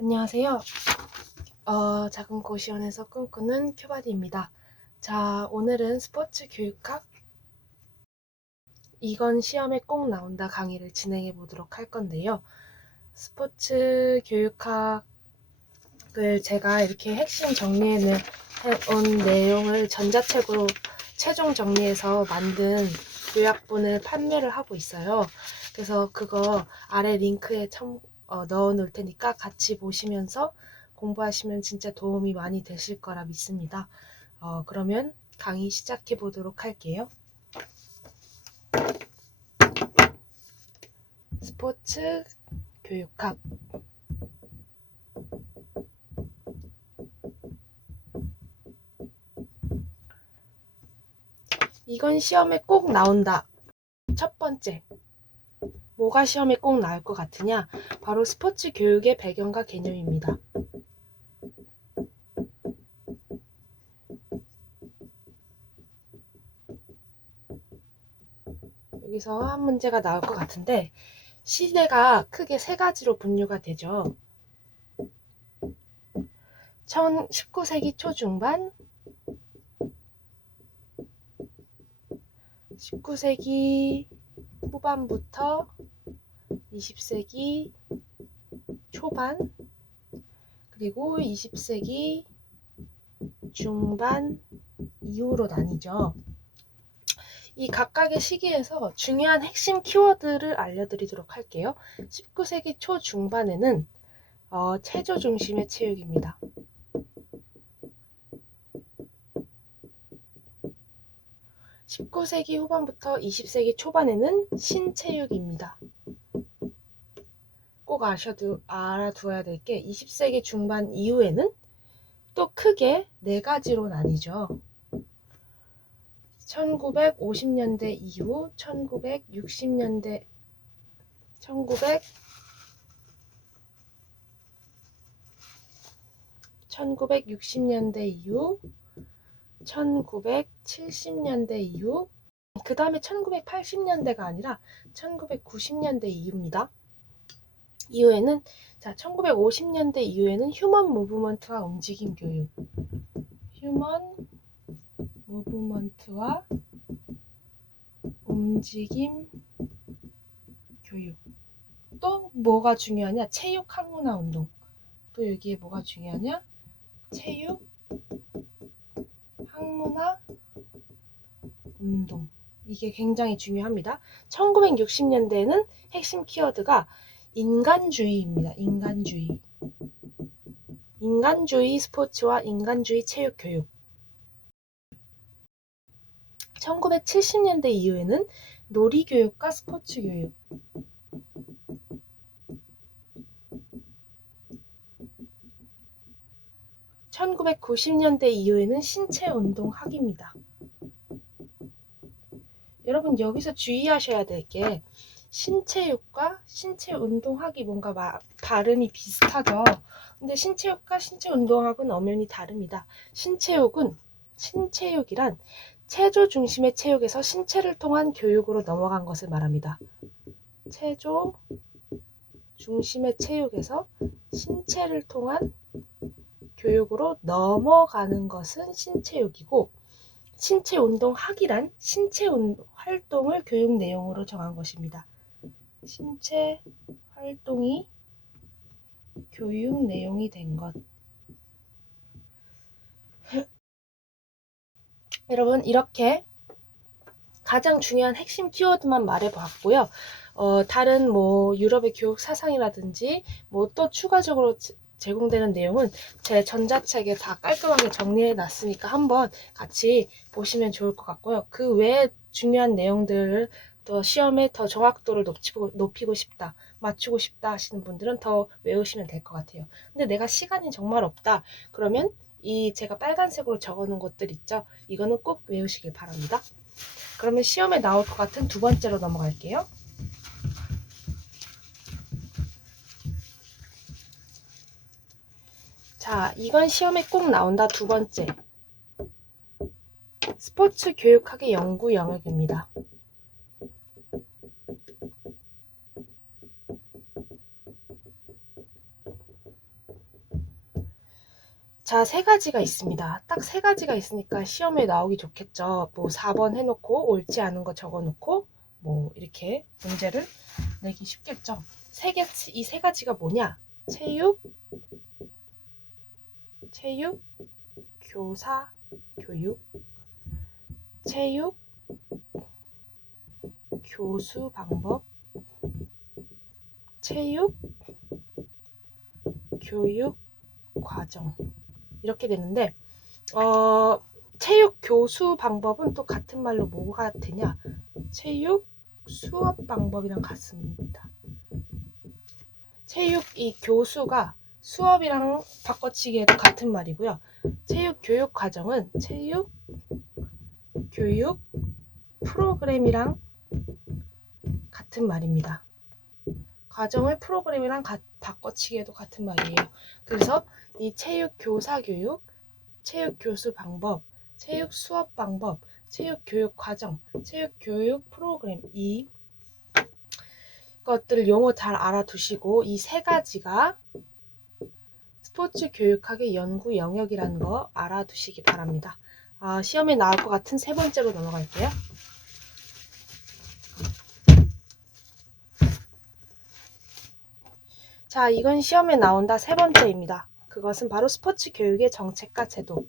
안녕하세요. 작은 고시원에서 꿈꾸는 큐바디입니다. 자, 오늘은 스포츠 교육학 이건 시험에 꼭 나온다 강의를 진행해 보도록 할 건데요. 스포츠 교육학을 제가 이렇게 핵심 정리해 온 내용을 전자책으로 최종 정리해서 만든 요약본을 판매를 하고 있어요. 그래서 그거 아래 링크에 넣어 놓을 테니까 같이 보시면서 공부하시면 진짜 도움이 많이 되실 거라 믿습니다. 그러면 강의 시작해 보도록 할게요. 스포츠 교육학. 이건 시험에 꼭 나온다. 첫 번째, 뭐가 시험에 꼭 나올 것 같으냐? 바로 스포츠 교육의 배경과 개념입니다. 여기서 한 문제가 나올 것 같은데, 시대가 크게 세 가지로 분류가 되죠. 19세기 초중반, 19세기 후반부터 20세기 초반, 그리고 20세기 중반 이후로 나뉘죠. 이 각각의 시기에서 중요한 핵심 키워드를 알려드리도록 할게요. 19세기 초중반에는 체조 중심의 체육입니다. 19세기 후반부터 20세기 초반에는 신체육입니다. 꼭 알아두어야 될 게 20세기 중반 이후에는 또 크게 네 가지로 나뉘죠. 1950년대 이후, 1960년대 이후, 1970년대 이후, 그 다음에 1980년대가 아니라 1990년대 이후입니다. 이후에는 1950년대 이후에는 휴먼 무브먼트와 움직임 교육, 휴먼 무브먼트와 움직임 교육. 또 뭐가 중요하냐? 체육 항문화 운동. 또 여기에 뭐가 중요하냐? 체육 항문화 운동. 이게 굉장히 중요합니다. 1960년대에는 핵심 키워드가 인간주의입니다. 인간주의 스포츠와 인간주의 체육 교육. 1970년대 이후에는 놀이교육과 스포츠 교육. 1990년대 이후에는 신체운동학입니다. 여러분 여기서 주의하셔야 될 게 신체육과 신체운동학이 뭔가 발음이 비슷하죠. 근데 신체육과 신체운동학은 엄연히 다릅니다. 신체육이란 체조 중심의 체육에서 신체를 통한 교육으로 넘어간 것을 말합니다. 체조 중심의 체육에서 신체를 통한 교육으로 넘어가는 것은 신체육이고, 신체운동학이란 신체 활동을 교육 내용으로 정한 것입니다. 신체 활동이 교육 내용이 된 것. 여러분 이렇게 가장 중요한 핵심 키워드만 말해봤고요. 다른 유럽의 교육 사상이라든지 또 추가적으로 제공되는 내용은 제 전자책에 다 깔끔하게 정리해 놨으니까 한번 같이 보시면 좋을 것 같고요. 그 외에 중요한 내용들을 더 시험에 더 정확도를 높이고 싶다, 맞추고 싶다 하시는 분들은 더 외우시면 될 것 같아요. 근데 내가 시간이 정말 없다 그러면 이 제가 빨간색으로 적어놓은 것들 있죠? 이거는 꼭 외우시길 바랍니다. 그러면 시험에 나올 것 같은 두 번째로 넘어갈게요. 자, 이건 시험에 꼭 나온다. 두 번째. 스포츠 교육학의 연구 영역입니다. 자, 세 가지가 있습니다. 딱 세 가지가 있으니까 시험에 나오기 좋겠죠. 뭐 4번 해놓고 옳지 않은 거 적어놓고 뭐 이렇게 문제를 내기 쉽겠죠. 이 세 가지가 뭐냐? 체육, 교사, 교육, 체육, 교수 방법, 체육, 교육 과정 이렇게 되는데 체육 교수 방법은 또 같은 말로 뭐가 되냐? 체육 수업 방법이랑 같습니다. 체육 이 교수가 수업이랑 바꿔치기해도 같은 말이고요. 체육 교육 과정은 체육 교육 프로그램이랑 같은 말입니다. 과정을 프로그램이랑 바꿔치기해도 같은 말이에요. 그래서 이 체육 교사 교육, 체육 교수 방법, 체육 수업 방법, 체육 교육 과정, 체육 교육 프로그램 이 것들 용어 잘 알아두시고 이 세 가지가 스포츠 교육학의 연구 영역이라는 거 알아두시기 바랍니다. 시험에 나올 것 같은 세 번째로 넘어갈게요. 자, 이건 시험에 나온다 세 번째입니다. 그것은 바로 스포츠 교육의 정책과 제도.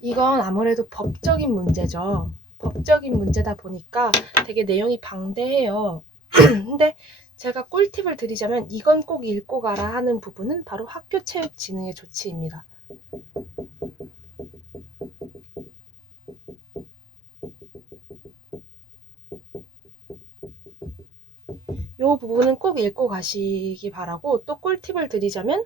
이건 아무래도 법적인 문제죠. 법적인 문제다 보니까 되게 내용이 방대해요. 근데 제가 꿀팁을 드리자면 이건 꼭 읽고 가라 하는 부분은 바로 학교체육진흥의 조치입니다. 이 부분은 꼭 읽고 가시기 바라고, 또 꿀팁을 드리자면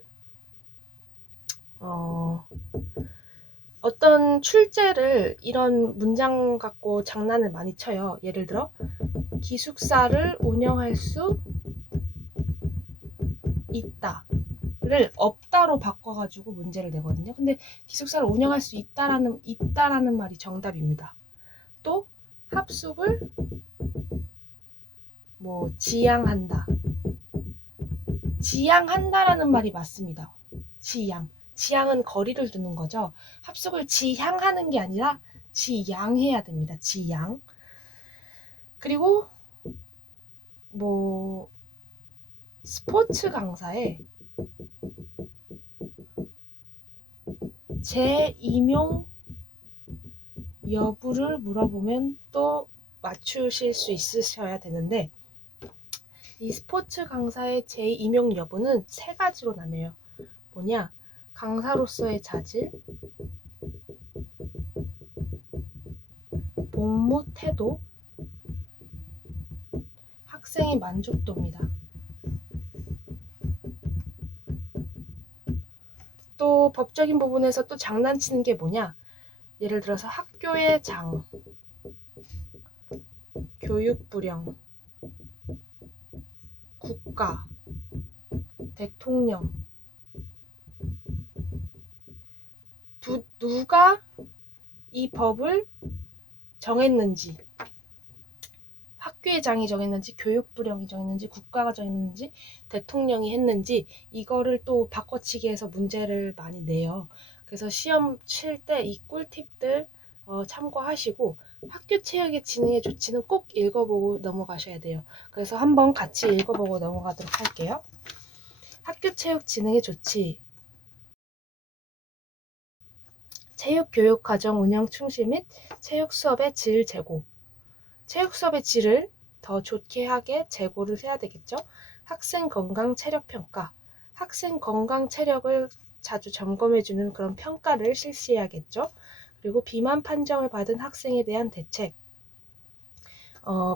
어떤 출제를 이런 문장 갖고 장난을 많이 쳐요. 예를 들어 기숙사를 운영할 수 있다를 없다로 바꿔가지고 문제를 내거든요. 근데 기숙사를 운영할 수 있다라는 말이 정답입니다. 또 합숙을 뭐 지향한다라는 말이 맞습니다. 지향은 거리를 두는 거죠. 합숙을 지향하는 게 아니라 지양해야 됩니다. 지양. 그리고 뭐 스포츠 강사에 재임용 여부를 물어보면 또 맞추실 수 있으셔야 되는데, 이 스포츠 강사의 재임용 여부는 세 가지로 나뉘어요. 뭐냐? 강사로서의 자질, 복무 태도, 학생의 만족도입니다. 또 법적인 부분에서 또 장난치는 게 뭐냐? 예를 들어서 학교의 장, 교육부령, 국가, 대통령, 누가 이 법을 정했는지, 학교의 장이 정했는지, 교육부령이 정했는지, 국가가 정했는지, 대통령이 했는지, 이거를 또 바꿔치기 해서 문제를 많이 내요. 그래서 시험 칠 때 이 꿀팁들 참고하시고, 학교 체육의 진흥의 조치는 꼭 읽어보고 넘어가셔야 돼요. 그래서 한번 같이 읽어보고 넘어가도록 할게요. 학교 체육 진흥의 조치. 체육 교육 과정 운영 충실 및 체육 수업의 질 제고. 체육 수업의 질을 더 좋게 하게 제고를 해야 되겠죠. 학생 건강 체력 평가. 학생 건강 체력을 자주 점검해주는 그런 평가를 실시해야겠죠. 그리고 비만 판정을 받은 학생에 대한 대책.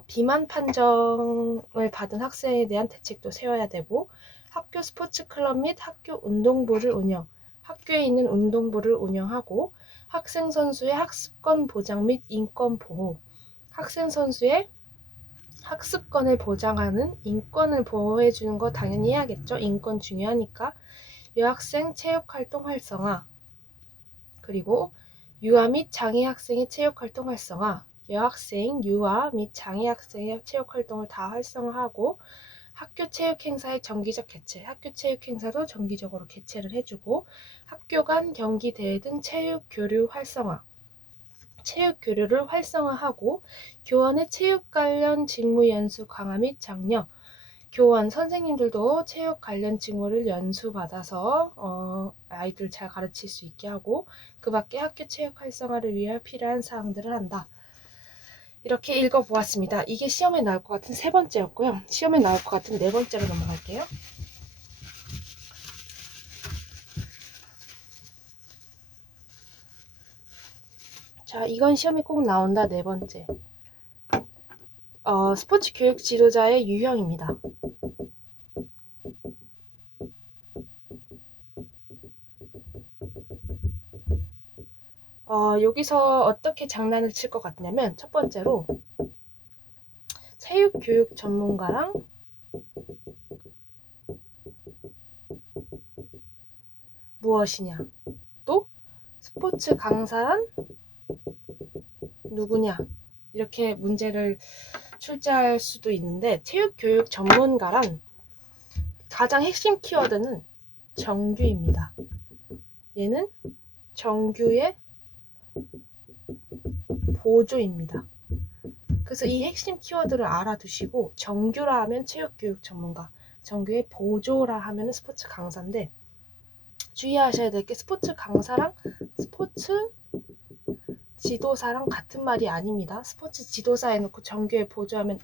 비만 판정을 받은 학생에 대한 대책도 세워야 되고, 학교 스포츠 클럽 및 학교 운동부를 학교에 있는 운동부를 운영하고, 학생 선수의 학습권 보장 및 인권 보호, 학생 선수의 학습권을 보장하는 인권을 보호해주는 거 당연히 해야겠죠. 인권 중요하니까. 여학생 체육활동 활성화, 그리고 유아 및 장애 학생의 체육활동 활성화, 여학생, 유아 및 장애 학생의 체육 활동을 다 활성화하고 학교 체육 행사의 정기적 개최, 학교 체육 행사도 정기적으로 개최를 해주고 학교 간 경기 대회 등 체육 교류 활성화, 체육 교류를 활성화하고 교원의 체육 관련 직무 연수 강화 및 장려, 교원 선생님들도 체육 관련 직무를 연수받아서 아이들 잘 가르칠 수 있게 하고 그 밖에 학교 체육 활성화를 위해 필요한 사항들을 한다. 이렇게 읽어보았습니다. 이게 시험에 나올 것 같은 세 번째였고요. 시험에 나올 것 같은 네 번째로 넘어갈게요. 자, 이건 시험에 꼭 나온다. 네 번째. 스포츠 교육 지도자의 유형입니다. 여기서 어떻게 장난을 칠 것 같냐면 첫 번째로 체육교육 전문가랑 무엇이냐, 또 스포츠 강사란 누구냐, 이렇게 문제를 출제할 수도 있는데 체육교육 전문가란 가장 핵심 키워드는 정규입니다. 얘는 정규의 보조입니다. 그래서 이 핵심 키워드를 알아두시고 정규라 하면 체육교육 전문가, 정규의 보조라 하면 스포츠 강사인데 주의하셔야 될 게 스포츠 강사랑 스포츠 지도사랑 같은 말이 아닙니다. 스포츠 지도사 해놓고 정규에 보조하면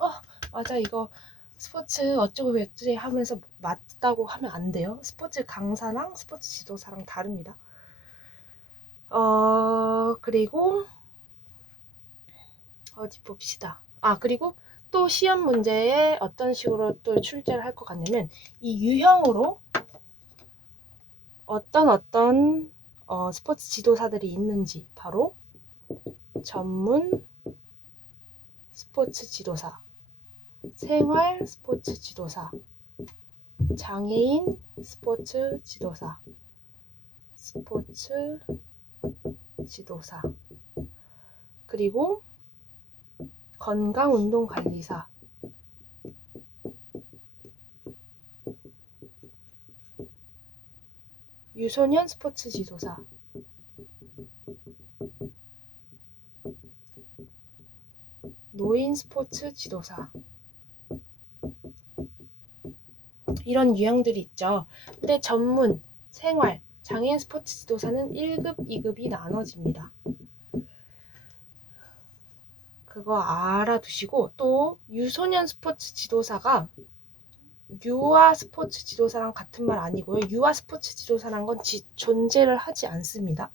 맞아 이거 스포츠 어쩌고 저쩌고 하면서 맞다고 하면 안 돼요. 스포츠 강사랑 스포츠 지도사랑 다릅니다. 그리고 어디 봅시다. 그리고 또 시험 문제에 어떤 식으로 또 출제를 할 것 같냐면 이 유형으로 어떤 스포츠 지도사들이 있는지 바로 전문 스포츠 지도사, 생활 스포츠 지도사, 장애인 스포츠 지도사, 스포츠 지도사, 그리고 건강운동관리사, 유소년 스포츠 지도사, 노인 스포츠 지도사, 이런 유형들이 있죠. 근데 전문, 생활, 장애인 스포츠 지도사는 1급, 2급이 나눠집니다. 그거 알아두시고 또 유소년 스포츠 지도사가 유아 스포츠 지도사랑 같은 말 아니고요. 유아 스포츠 지도사란 건 존재를 하지 않습니다.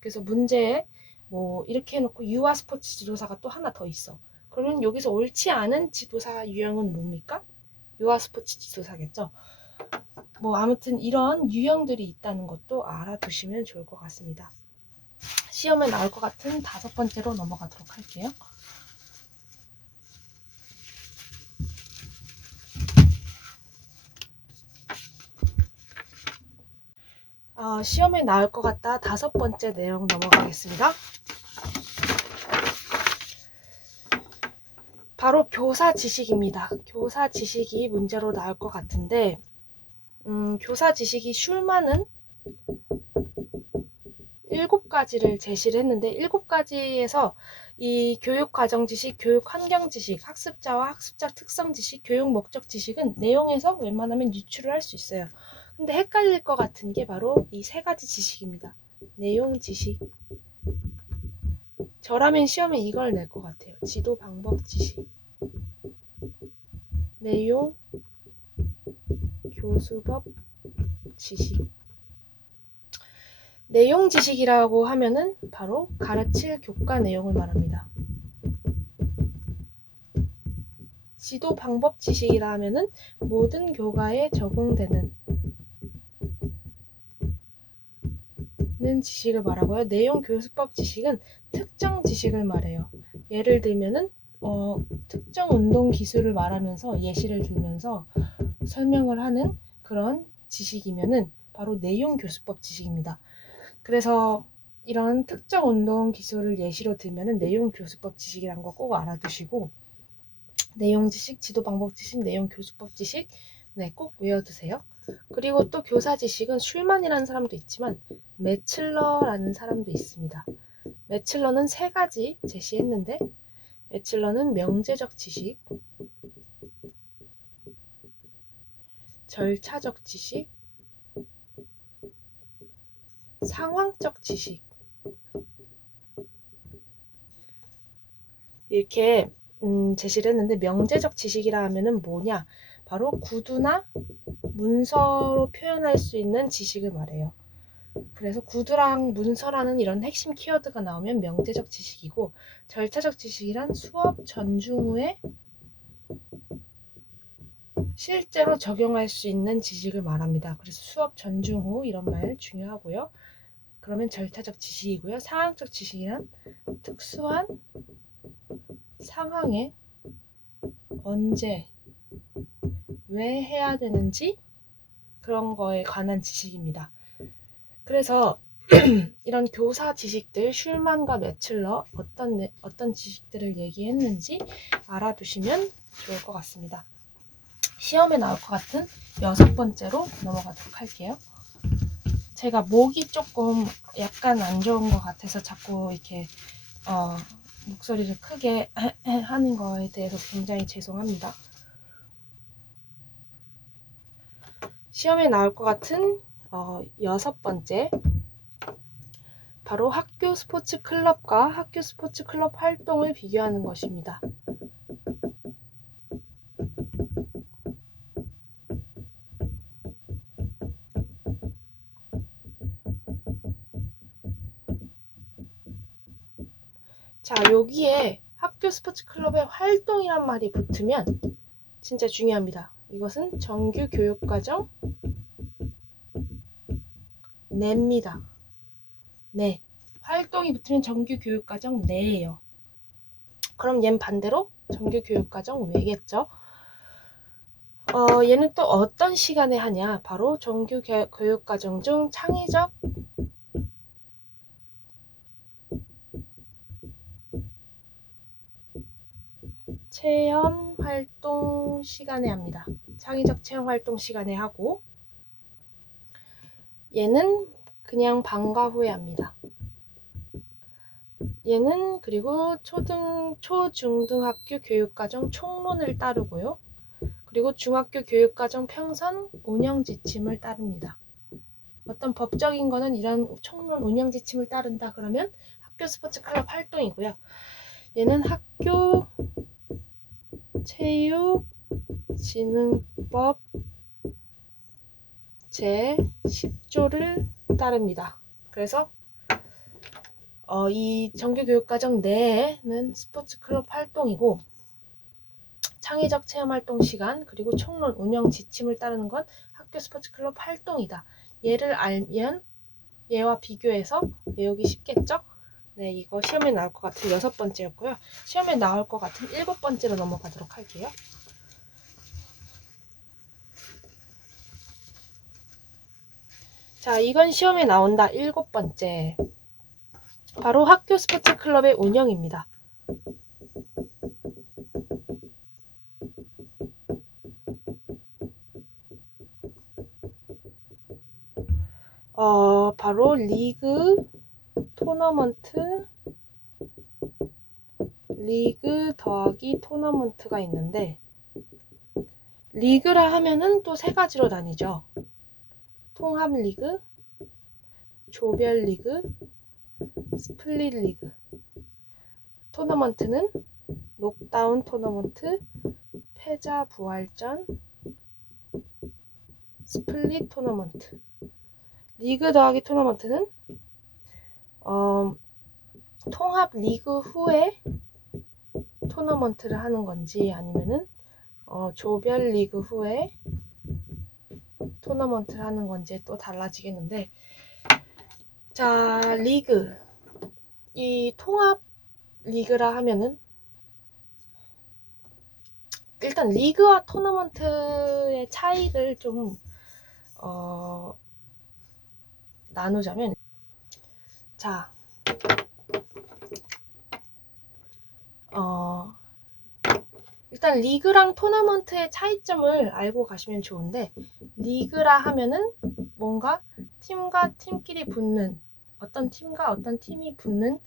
그래서 문제에 뭐 이렇게 해놓고 유아 스포츠 지도사가 또 하나 더 있어. 그러면 여기서 옳지 않은 지도사 유형은 뭡니까? 유아 스포츠 지도사겠죠. 뭐 아무튼 이런 유형들이 있다는 것도 알아두시면 좋을 것 같습니다. 시험에 나올 것 같은 다섯 번째로 넘어가도록 할게요. 시험에 나올 것 같다. 다섯 번째 내용 넘어가겠습니다. 바로 교사 지식입니다. 교사 지식이 문제로 나올 것 같은데 교사 지식이 슐만은 7가지를 제시를 했는데 7가지에서 이 교육 과정 지식, 교육 환경 지식, 학습자와 학습자 특성 지식, 교육 목적 지식은 내용에서 웬만하면 유출을 할 수 있어요. 근데 헷갈릴 것 같은 게 바로 이 3가지 지식입니다. 내용 지식. 저라면 시험에 이걸 낼 것 같아요. 지도 방법 지식. 내용 교수법 지식. 내용 지식이라고 하면은 바로 가르칠 교과 내용을 말합니다. 지도 방법 지식이라 하면은 모든 교과에 적용되는 지식을 말하고요. 내용 교수법 지식은 특정 지식을 말해요. 예를 들면은 특정 운동 기술을 말하면서 예시를 들면서 설명을 하는 그런 지식이면은 바로 내용 교수법 지식입니다. 그래서 이런 특정 운동 기술을 예시로 들면은 내용 교수법 지식이란 거 꼭 알아두시고, 내용 지식, 지도 방법 지식, 내용 교수법 지식, 네, 꼭 외워두세요. 그리고 또 교사 지식은 슐만이라는 사람도 있지만 매칠러라는 사람도 있습니다. 매칠러는 3가지 제시했는데, 매칠러는 명제적 지식, 절차적 지식, 상황적 지식, 이렇게 제시를 했는데, 명제적 지식이라 하면은 뭐냐? 바로 구두나 문서로 표현할 수 있는 지식을 말해요. 그래서 구두랑 문서라는 이런 핵심 키워드가 나오면 명제적 지식이고, 절차적 지식이란 수업 전중 후에 실제로 적용할 수 있는 지식을 말합니다. 그래서 수업 전중 후 이런 말 중요하고요. 그러면 절차적 지식이고요. 상황적 지식이란 특수한 상황에 언제, 왜 해야 되는지 그런 거에 관한 지식입니다. 그래서 이런 교사 지식들, 슐만과 매칠러 어떤 지식들을 얘기했는지 알아두시면 좋을 것 같습니다. 시험에 나올 것 같은 6번째로 넘어가도록 할게요. 제가 목이 조금 약간 안 좋은 것 같아서 자꾸 이렇게 목소리를 크게 하는 거에 대해서 굉장히 죄송합니다. 시험에 나올 것 같은 6번째, 바로 학교 스포츠 클럽과 학교 스포츠 클럽 활동을 비교하는 것입니다. 자, 여기에 학교 스포츠 클럽의 활동이란 말이 붙으면 진짜 중요합니다. 이것은 정규 교육과정 내입니다. 네. 활동이 붙으면 정규 교육과정 내예요. 그럼 얘는 반대로 정규 교육과정 외겠죠. 얘는 또 어떤 시간에 하냐? 바로 정규 교육과정 중 창의적 체험 활동 시간에 합니다. 창의적 체험 활동 시간에 하고, 얘는 그냥 방과 후에 합니다. 얘는 그리고 초중등학교 교육과정 총론을 따르고요. 그리고 중학교 교육과정 평선 운영 지침을 따릅니다. 어떤 법적인 거는 이런 총론 운영 지침을 따른다 그러면 학교 스포츠 클럽 활동이고요. 얘는 학교 체육진흥법 제10조를 따릅니다. 그래서 이 정규교육과정 내에는 스포츠 클럽 활동이고, 창의적 체험활동 시간 그리고 총론 운영 지침을 따르는 건 학교 스포츠 클럽 활동이다. 얘를 알면 얘와 비교해서 외우기 쉽겠죠? 네, 이거 시험에 나올 것 같은 6번째였고요. 시험에 나올 것 같은 7번째로 넘어가도록 할게요. 자, 이건 시험에 나온다. 7번째. 바로 학교 스포츠 클럽의 운영입니다. 바로 리그, 토너먼트, 리그 더하기 토너먼트가 있는데, 리그라 하면은 또 3가지로 나뉘죠. 통합 리그, 조별 리그, 스플릿 리그. 토너먼트는 녹다운 토너먼트, 패자 부활전, 스플릿 토너먼트. 리그 더하기 토너먼트는 통합 리그 후에 토너먼트를 하는 건지, 아니면은 조별 리그 후에 토너먼트를 하는 건지 또 달라지겠는데, 자, 리그, 이 통합 리그라 하면은 일단 리그와 토너먼트의 차이를 좀 나누자면, 자, 일단 리그랑 토너먼트의 차이점을 알고 가시면 좋은데, 리그라 하면은 뭔가 팀과 팀끼리 붙는, 어떤 팀과 어떤 팀이 붙는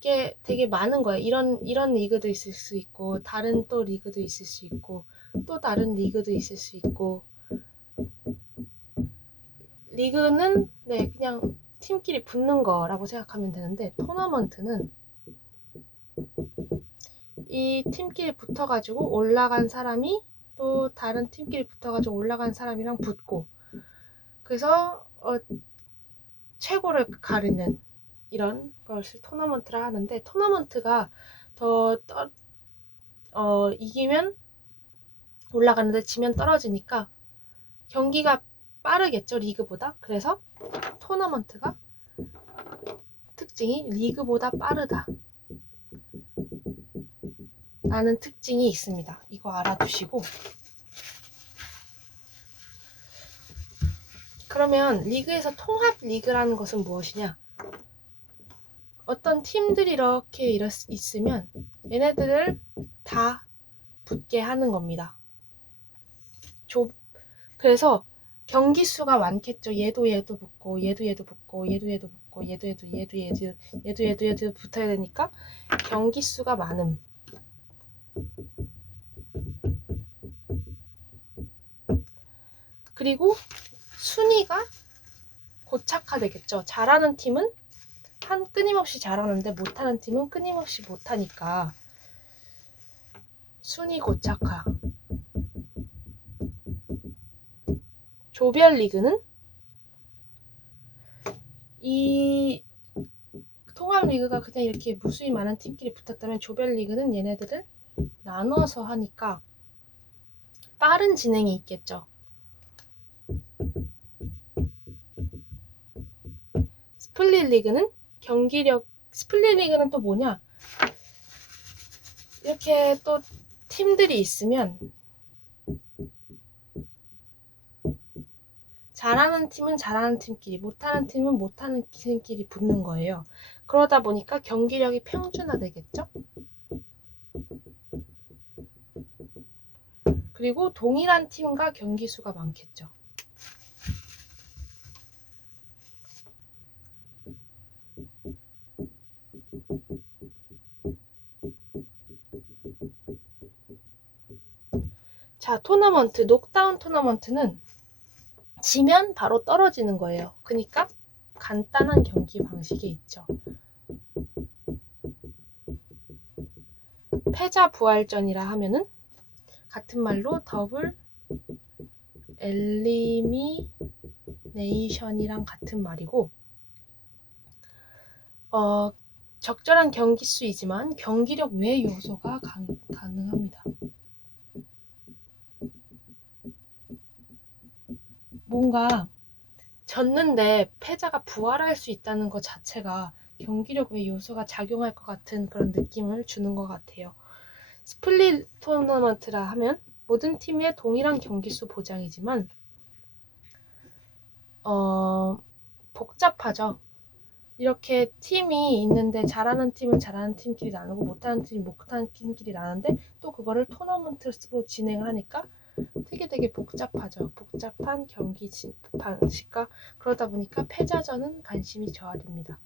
게 되게 많은 거예요. 이런 리그도 있을 수 있고, 다른 또 리그도 있을 수 있고, 또 다른 리그도 있을 수 있고. 리그는 네, 그냥 팀끼리 붙는 거라고 생각하면 되는데, 토너먼트는 이 팀끼리 붙어가지고 올라간 사람이 또 다른 팀끼리 붙어가지고 올라간 사람이랑 붙고, 그래서 최고를 가리는 이런 것을 토너먼트라 하는데, 토너먼트가 더 이기면 올라가는데 지면 떨어지니까 경기가 빠르겠죠, 리그보다. 그래서 토너먼트가 특징이 리그보다 빠르다 라는 특징이 있습니다. 이거 알아두시고, 그러면 리그에서 통합 리그라는 것은 무엇이냐? 어떤 팀들이 이렇게 있으면 얘네들을 다 붙게 하는 겁니다. 그래서 경기 수가 많겠죠. 얘도 붙고, 얘도 붙고, 얘도 붙고, 얘도 붙어야 되니까 경기 수가 많음. 그리고 순위가 고착화되겠죠. 잘하는 팀은 끊임없이 잘하는데 못하는 팀은 끊임없이 못하니까 순위 고착화. 조별리그는 이 통합리그가 그냥 이렇게 무수히 많은 팀끼리 붙었다면, 조별리그는 얘네들을 나눠서 하니까 빠른 진행이 있겠죠. 스플릿리그는 스플릿리그는 또 뭐냐? 이렇게 또 팀들이 있으면 잘하는 팀은 잘하는 팀끼리, 못하는 팀은 못하는 팀끼리 붙는 거예요. 그러다 보니까 경기력이 평준화되겠죠? 그리고 동일한 팀과 경기 수가 많겠죠. 자, 토너먼트, 녹다운 토너먼트는 지면 바로 떨어지는 거예요. 그러니까 간단한 경기 방식이 있죠. 패자 부활전이라 하면은 같은 말로 더블 엘리미네이션이랑 같은 말이고, 적절한 경기 수이지만 경기력 외 요소가 가능합니다. 뭔가 졌는데 패자가 부활할 수 있다는 것 자체가 경기력 외 요소가 작용할 것 같은 그런 느낌을 주는 것 같아요. 스플릿 토너먼트라 하면 모든 팀의 동일한 경기수 보장이지만 복잡하죠. 이렇게 팀이 있는데 잘하는 팀은 잘하는 팀끼리 나누고 못하는 팀이 못하는 팀끼리 나누는데, 또 그거를 토너먼트로 진행을 하니까 되게 복잡하죠. 복잡한 경기 방식과, 그러다 보니까 패자전은 관심이 저하됩니다.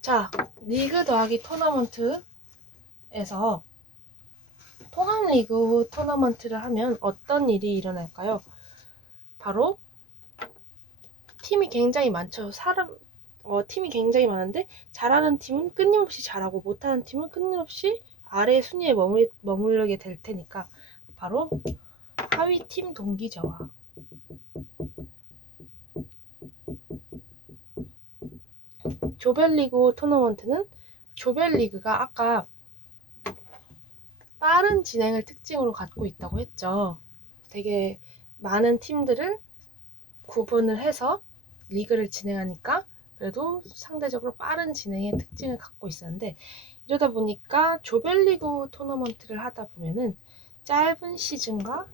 자, 리그 더하기 토너먼트에서 통합리그 토너먼트를 하면 어떤 일이 일어날까요? 바로 팀이 굉장히 많죠. 팀이 굉장히 많은데 잘하는 팀은 끊임없이 잘하고 못하는 팀은 끊임없이 아래 순위에 머무르게 될 테니까, 바로 하위 팀 동기저하. 조별리그 토너먼트는, 조별리그가 아까 빠른 진행을 특징으로 갖고 있다고 했죠. 되게 많은 팀들을 구분을 해서 리그를 진행하니까 그래도 상대적으로 빠른 진행의 특징을 갖고 있었는데, 이러다 보니까 조별리그 토너먼트를 하다 보면은 짧은 시즌과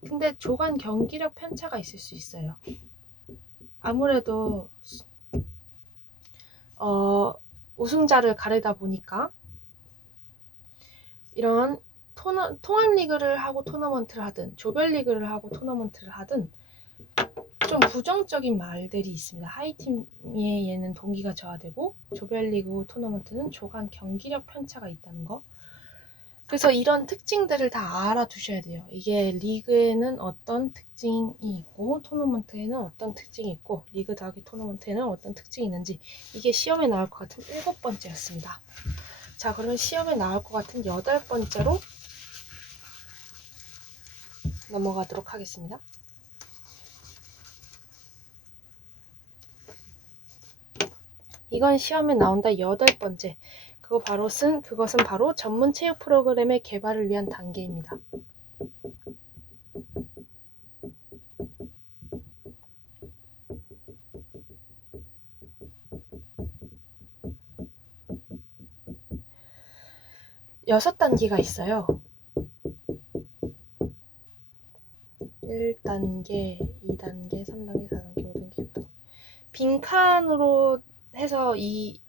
근데 조간 경기력 편차가 있을 수 있어요. 아무래도 우승자를 가리다 보니까 이런 통합리그를 하고 토너먼트를 하든 조별리그를 하고 토너먼트를 하든 좀 부정적인 말들이 있습니다. 하이팀의 얘는 동기가 저하되고 조별리그 토너먼트는 조간 경기력 편차가 있다는 거. 그래서 이런 특징들을 다 알아두셔야 돼요. 이게 리그에는 어떤 특징이 있고 토너먼트에는 어떤 특징이 있고 리그 더하기 토너먼트에는 어떤 특징이 있는지 이게 시험에 나올 것 같은 7번째였습니다. 자, 그러면 시험에 나올 것 같은 8번째로 넘어가도록 하겠습니다. 이건 시험에 나온다 8번째. 그것은 바로 전문 체육 프로그램의 개발을 위한 단계입니다. 여섯 단계가 있어요. 1단계, 2단계, 3단계, 4단계, 5단계, 6단계. 빈칸으로 해서 이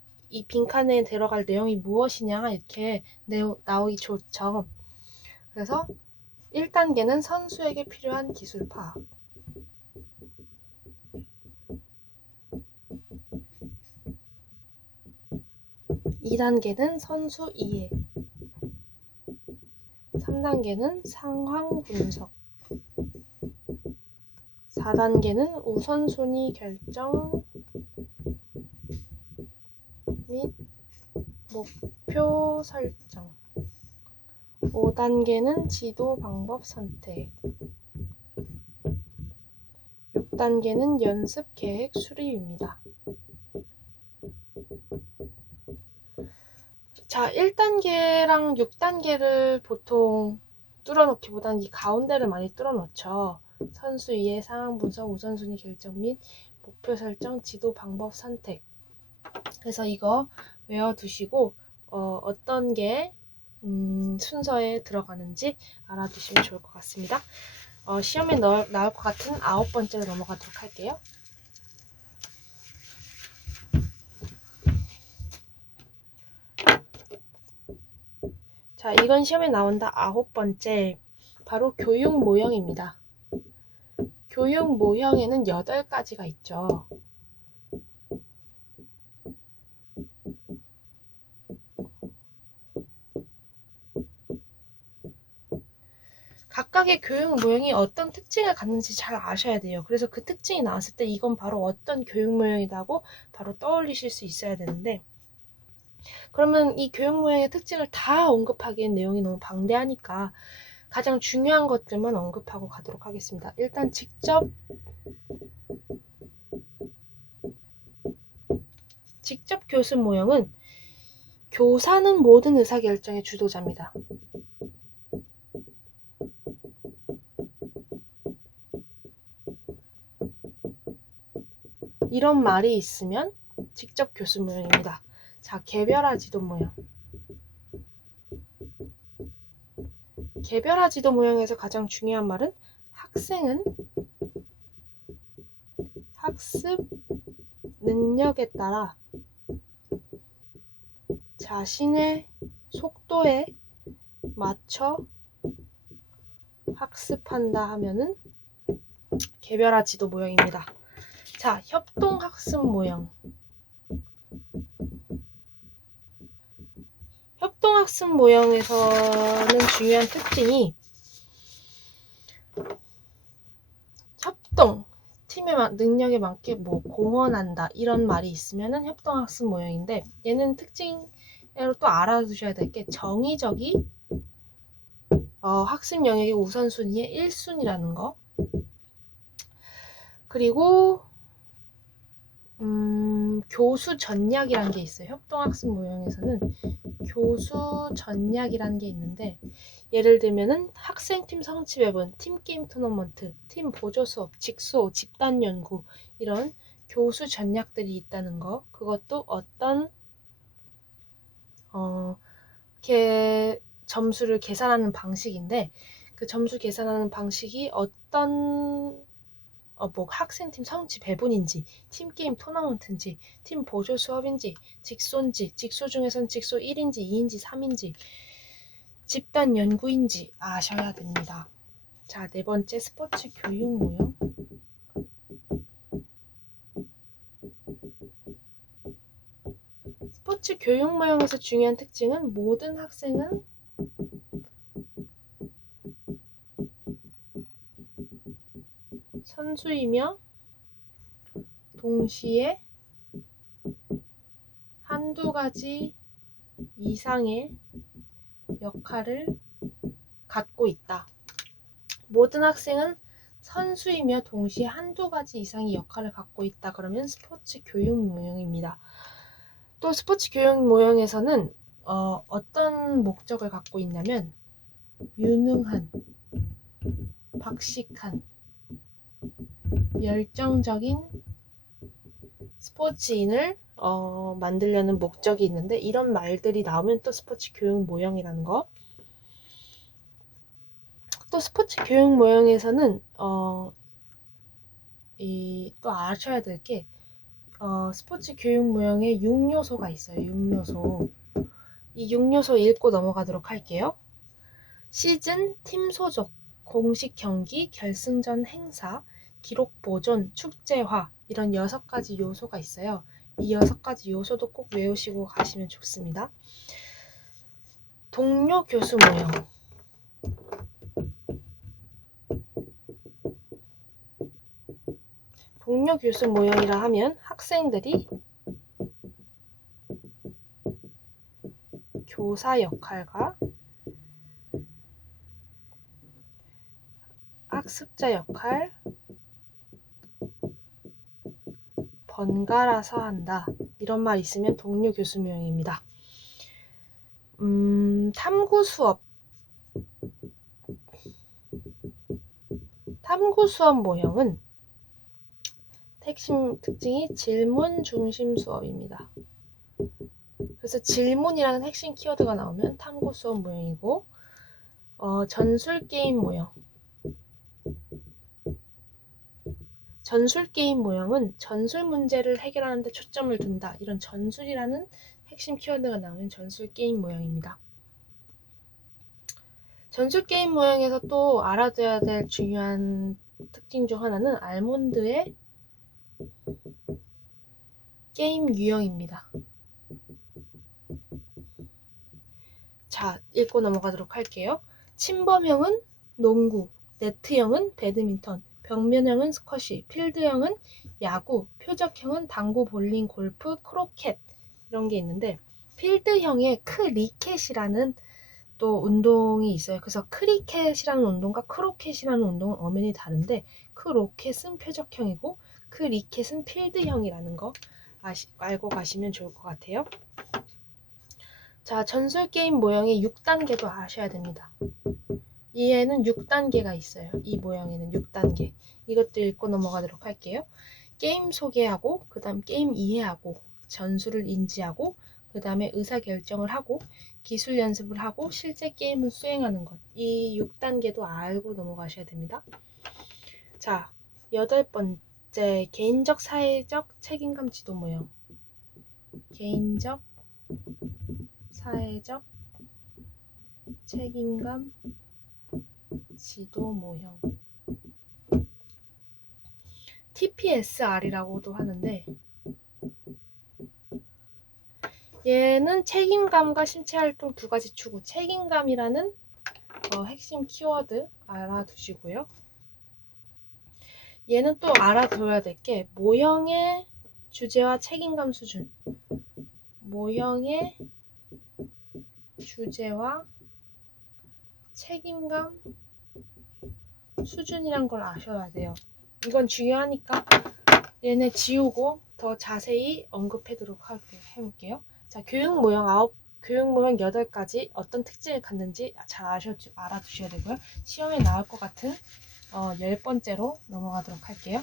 빈칸에 들어갈 내용이 무엇이냐 이렇게 나오기 좋죠. 그래서 1단계는 선수에게 필요한 기술 파악. 2단계는 선수 이해. 3단계는 상황 분석. 4단계는 우선순위 결정 및 목표 설정. 5단계는 지도 방법 선택. 6단계는 연습 계획 수립입니다. 자, 1단계랑 6단계를 보통 뚫어놓기보다는 이 가운데를 많이 뚫어놓죠. 선수 이해, 상황 분석, 우선순위 결정 및 목표 설정, 지도 방법 선택. 그래서 이거 외워두시고 어떤 게 순서에 들어가는지 알아두시면 좋을 것 같습니다. 시험에 나올 것 같은 9번째로 넘어가도록 할게요. 자, 이건 시험에 나온다 9번째. 바로 교육 모형입니다. 교육 모형에는 8가지가 있죠. 각각의 교육 모형이 어떤 특징을 갖는지 잘 아셔야 돼요. 그래서 그 특징이 나왔을 때 이건 바로 어떤 교육 모형이라고 바로 떠올리실 수 있어야 되는데, 그러면 이 교육 모형의 특징을 다 언급하기엔 내용이 너무 방대하니까 가장 중요한 것들만 언급하고 가도록 하겠습니다. 일단 직접 교수 모형은 교사는 모든 의사결정의 주도자입니다. 이런 말이 있으면 직접 교수 모형입니다. 자, 개별화 지도 모형. 개별화 지도 모형에서 가장 중요한 말은 학생은 학습 능력에 따라 자신의 속도에 맞춰 학습한다 하면은 개별화 지도 모형입니다. 자, 협동학습 모형. 협동학습 모형에서는 중요한 특징이 협동, 팀의 능력에 맞게 공헌한다 이런 말이 있으면은 협동학습 모형인데, 얘는 특징으로 또 알아두셔야 될 게 정의적이 학습 영역의 우선순위의 1순위라는 거. 그리고 교수 전략이라는 게 있어요. 협동학습 모형에서는 교수 전략이라는 게 있는데, 예를 들면은 학생팀 성취 배분, 팀게임 토너먼트, 팀 보조 수업, 직수호, 집단 연구 이런 교수 전략들이 있다는 거. 그것도 어떤 이렇게 점수를 계산하는 방식인데, 그 점수 계산하는 방식이 어떤 뭐 학생팀 성취 배분인지, 팀게임 토너먼트인지, 팀 보조 수업인지, 직소인지, 직소 중에선 직소 1인지, 2인지, 3인지, 집단 연구인지 아셔야 됩니다. 자, 네 번째 스포츠 교육 모형. 스포츠 교육 모형에서 중요한 특징은 모든 학생은 선수이며 동시에 한두 가지 이상의 역할을 갖고 있다. 모든 학생은 선수이며 동시에 한두 가지 이상의 역할을 갖고 있다. 그러면 스포츠 교육 모형입니다. 또 스포츠 교육 모형에서는 어떤 목적을 갖고 있냐면 유능한, 박식한, 열정적인 스포츠인을 만들려는 목적이 있는데 이런 말들이 나오면 또 스포츠 교육 모형이라는 거. 또 스포츠 교육 모형에서는 또 아셔야 될 게 스포츠 교육 모형에 6요소가 있어요. 6요소. 이 6요소 읽고 넘어가도록 할게요. 시즌, 팀 소속, 공식 경기, 결승전 행사, 기록 보존, 축제화 이런 6가지 요소가 있어요. 이 6가지 요소도 꼭 외우시고 가시면 좋습니다. 동료 교수 모형. 동료 교수 모형이라 하면 학생들이 교사 역할과 학습자 역할 번갈아서 한다. 이런 말 있으면 동료 교수 모형입니다. 탐구 수업. 탐구 수업 모형은 핵심 특징이 질문 중심 수업입니다. 그래서 질문이라는 핵심 키워드가 나오면 탐구 수업 모형이고, 전술 게임 모형. 전술 게임 모형은 전술 문제를 해결하는 데 초점을 둔다. 이런 전술이라는 핵심 키워드가 나오면 전술 게임 모형입니다. 전술 게임 모형에서 또 알아둬야 될 중요한 특징 중 하나는 알몬드의 게임 유형입니다. 자, 읽고 넘어가도록 할게요. 침범형은 농구, 네트형은 배드민턴, 벽면형은 스쿼시, 필드형은 야구, 표적형은 당구, 볼링, 골프, 크로켓 이런 게 있는데 필드형에 크리켓이라는 또 운동이 있어요. 그래서 크리켓이라는 운동과 크로켓이라는 운동은 엄연히 다른데 크로켓은 표적형이고 크리켓은 필드형이라는 거 알고 가시면 좋을 것 같아요. 자, 전술 게임 모형의 6단계도 아셔야 됩니다. 이에는 6단계가 있어요. 이 모형에는 6단계. 이것도 읽고 넘어가도록 할게요. 게임 소개하고, 그 다음 게임 이해하고, 전술을 인지하고, 그 다음에 의사결정을 하고, 기술 연습을 하고, 실제 게임을 수행하는 것. 이 6단계도 알고 넘어가셔야 됩니다. 자, 8번째, 개인적, 사회적 책임감 지도 모형. 개인적, 사회적 책임감 지도 모형. TPSR이라고도 하는데 얘는 책임감과 신체활동 두 가지 추구. 책임감이라는 핵심 키워드 알아두시고요. 얘는 또 알아둬야 될 게 모형의 주제와 책임감 수준. 모형의 주제와 책임감 수준이란 걸 아셔야 돼요. 이건 중요하니까 얘네 지우고 더 자세히 언급하도록 해볼게요. 자, 교육 모형 8가지 어떤 특징을 갖는지 잘 알아두셔야 되고요. 시험에 나올 것 같은 10번째로 넘어가도록 할게요.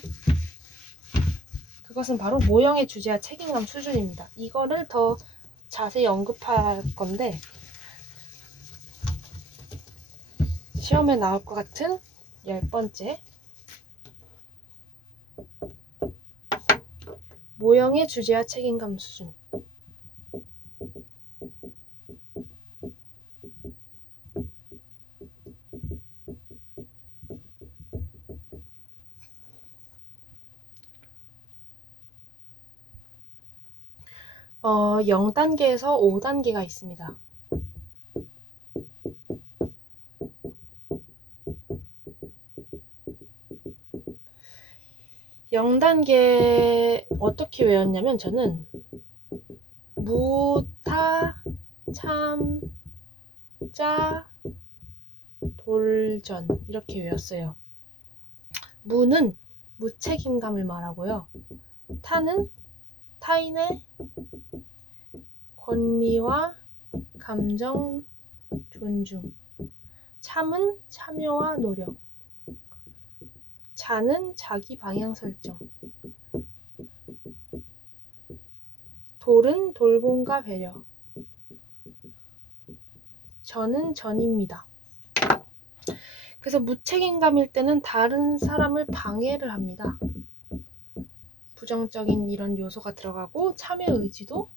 그것은 바로 모형의 주제와 책임감 수준입니다. 이거를 더 자세히 언급할 건데 시험에 나올 것 같은 10번째. 모형의 주제와 책임감 수준. 어, 0단계에서 5단계가 있습니다. (0단계) 어떻게 외웠냐면 저는 무타 참 짜 돌전 이렇게 외웠어요. 무는 무책임감을 말하고요. 타는 타인의 권리와 감정 존중. 참은 참여와 노력. 자는 자기 방향 설정. 돌은 돌봄과 배려. 저는 전입니다. 그래서 무책임감일 때는 다른 사람을 방해를 합니다. 부정적인 이런 요소가 들어가고 참여 의지도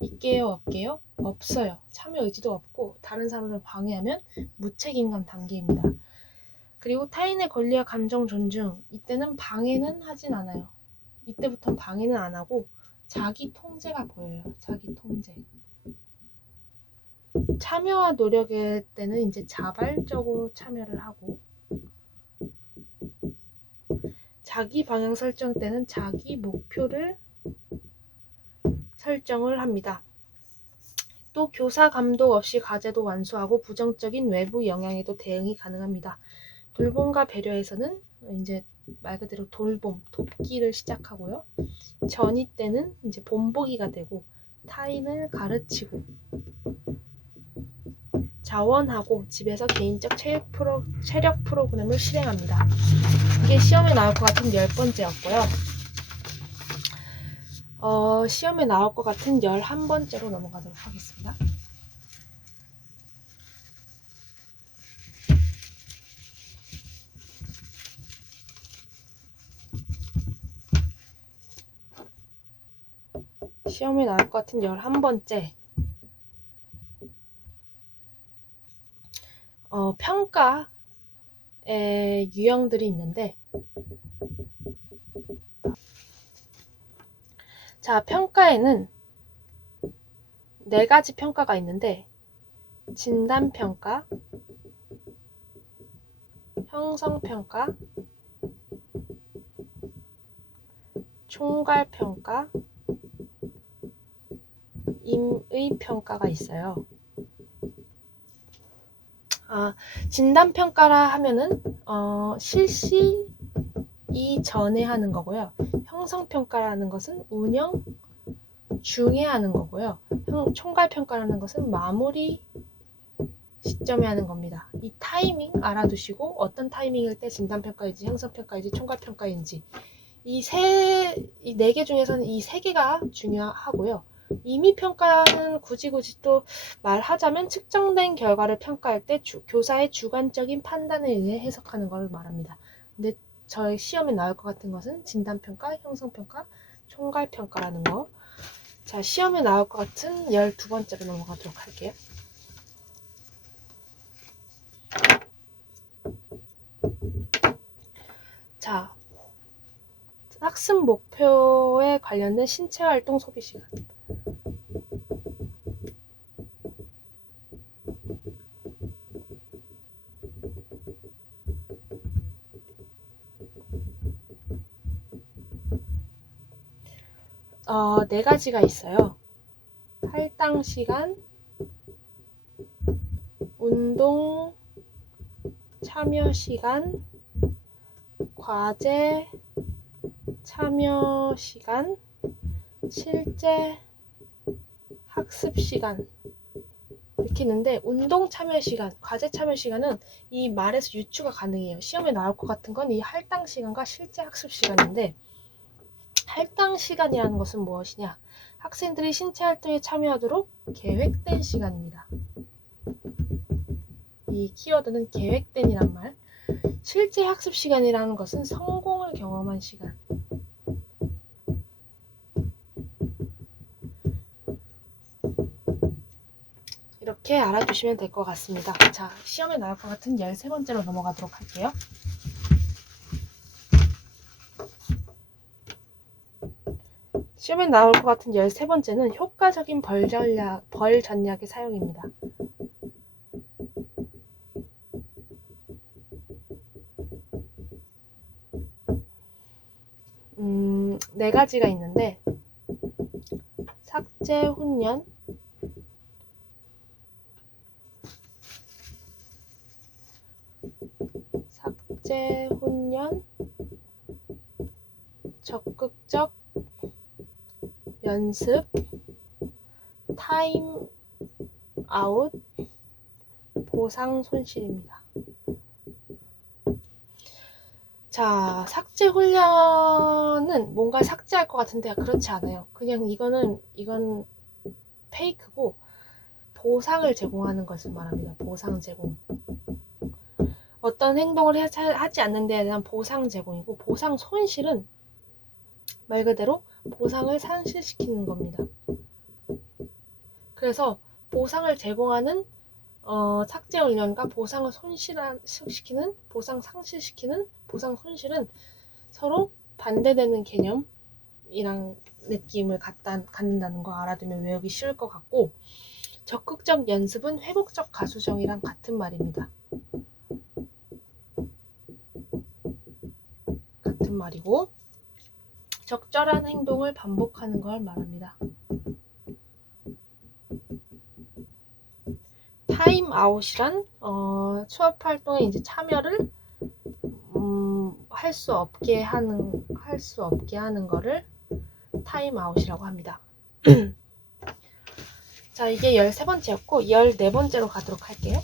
있게요, 없게요? 없어요. 참여 의지도 없고 다른 사람을 방해하면 무책임감 단계입니다. 그리고 타인의 권리와 감정 존중. 이때는 방해는 하진 않아요. 이때부터는 방해는 안 하고 자기 통제가 보여요. 자기 통제. 참여와 노력의 때는 이제 자발적으로 참여를 하고, 자기 방향 설정 때는 자기 목표를 설정을 합니다. 또 교사 감독 없이 과제도 완수하고 부정적인 외부 영향에도 대응이 가능합니다. 돌봄과 배려에서는 이제 말 그대로 돌봄, 돕기를 시작하고요. 전이 때는 이제 본보기가 되고 타인을 가르치고 자원하고 집에서 개인적 체력 프로그램을 실행합니다. 이게 시험에 나올 것 같은 10번째였고요. 시험에 나올 것 같은 11번째로 넘어가도록 하겠습니다. 시험에 나올 것 같은 11번째. 평가의 유형들이 있는데, 자, 평가에는 4가지 평가가 있는데, 진단평가, 형성평가, 총괄평가, 임의평가가 있어요. 진단평가라 하면은 실시 이전에 하는 거고요. 형성평가라는 것은 운영 중에 하는 거고요. 총괄평가라는 것은 마무리 시점에 하는 겁니다. 이 타이밍 알아두시고 어떤 타이밍일 때 진단평가인지 형성평가인지 총괄평가인지 이 4개 중에서는 이 3개가 중요하고요. 임의평가는 굳이 또 말하자면 측정된 결과를 평가할 때 교사의 주관적인 판단에 의해 해석하는 것을 말합니다. 근데 저희 시험에 나올 것 같은 것은 진단평가, 형성평가, 총괄평가라는 거. 자, 시험에 나올 것 같은 12번째로 넘어가도록 할게요. 자, 학습 목표에 관련된 신체활동 소비 시간. 네 가지가 있어요. 할당 시간, 운동 참여 시간, 과제 참여 시간, 실제 학습 시간 이렇게 있는데, 운동 참여 시간, 과제 참여 시간은 이 말에서 유추가 가능해요. 시험에 나올 것 같은 건 이 할당 시간과 실제 학습 시간인데, 할당 시간이라는 것은 무엇이냐? 학생들이 신체 활동에 참여하도록 계획된 시간입니다. 이 키워드는 계획된이란 말. 실제 학습 시간이라는 것은 성공을 경험한 시간. 이렇게 알아두시면 될 것 같습니다. 자, 시험에 나올 것 같은 13번째로 넘어가도록 할게요. 시험에 나올 것 같은 13번째는 효과적인 벌 전략의 사용입니다. 네 가지가 있는데, 삭제, 훈련, 적극적 연습, 타임 아웃, 보상 손실입니다. 자, 삭제 훈련은 뭔가 삭제할 것 같은데 그렇지 않아요. 그냥 이건 페이크고 보상을 제공하는 것을 말합니다. 보상 제공. 어떤 행동을 하지 않는 데에 대한 보상 제공이고, 보상 손실은 말 그대로 보상을 상실시키는 겁니다. 그래서 보상을 제공하는 삭제 훈련과 보상을 손실시키는, 보상 상실시키는, 보상 손실은 서로 반대되는 개념이랑 느낌을 갖는다는 거 알아두면 외우기 쉬울 것 같고, 적극적 연습은 회복적 가수정이랑 같은 말입니다. 같은 말이고, 적절한 행동을 반복하는 걸 말합니다. 타임 아웃이란 수업 활동에 이제 참여를 할 수 없게 하는 거를 타임 아웃이라고 합니다. 자, 이게 13번째였고 14번째로 가도록 할게요.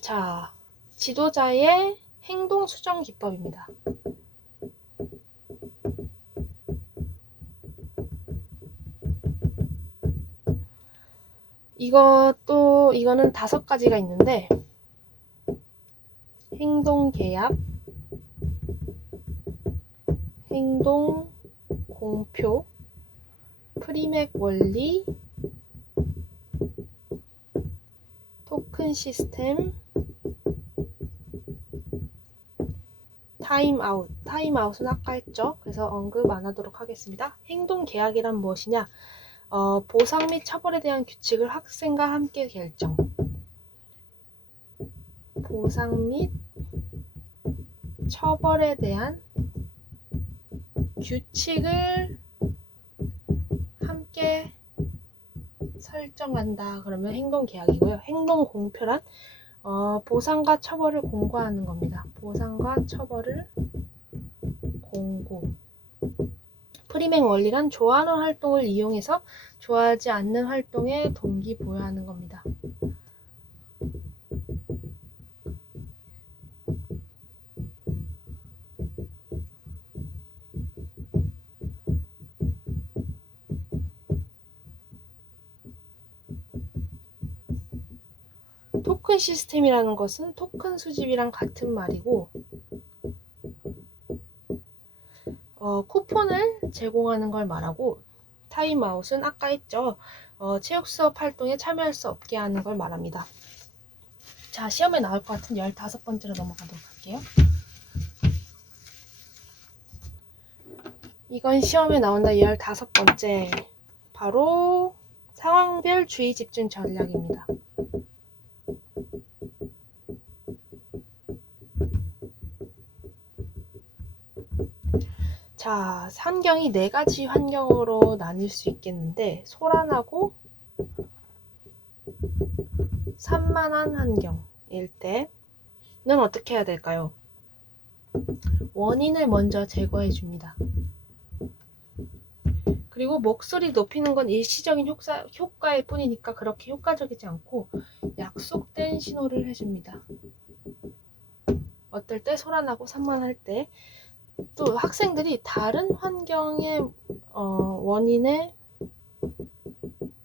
자, 지도자의 행동 수정 기법입니다. 이거는 5가지가 있는데, 행동 계약, 행동 공표, 프리맥 원리, 토큰 시스템, 타임아웃. 타임아웃은 아까 했죠. 그래서 언급 안 하도록 하겠습니다. 행동 계약이란 무엇이냐? 보상 및 처벌에 대한 규칙을 학생과 함께 결정. 보상 및 처벌에 대한 규칙을 함께 설정한다. 그러면 행동 계약이고요. 행동 공표란 보상과 처벌을 공고하는 겁니다. 보상과 처벌을 공고. 프리맹 원리란 좋아하는 활동을 이용해서 좋아하지 않는 활동에 동기부여하는 겁니다. 토큰 시스템이라는 것은 토큰 수집이랑 같은 말이고, 쿠폰을 제공하는 걸 말하고, 타임아웃은 아까 했죠. 체육 수업 활동에 참여할 수 없게 하는 걸 말합니다. 자, 시험에 나올 것 같은 15번째로 넘어가도록 할게요. 이건 시험에 나온다 15번째. 바로 상황별 주의 집중 전략입니다. 자, 환경이 4가지 환경으로 나뉠 수 있겠는데, 소란하고 산만한 환경일 때는 어떻게 해야 될까요? 원인을 먼저 제거해 줍니다. 그리고 목소리 높이는 건 일시적인 효과일 뿐이니까 그렇게 효과적이지 않고 약속된 신호를 해줍니다. 어떨 때? 소란하고 산만할 때. 또 학생들이 다른 환경에 원인에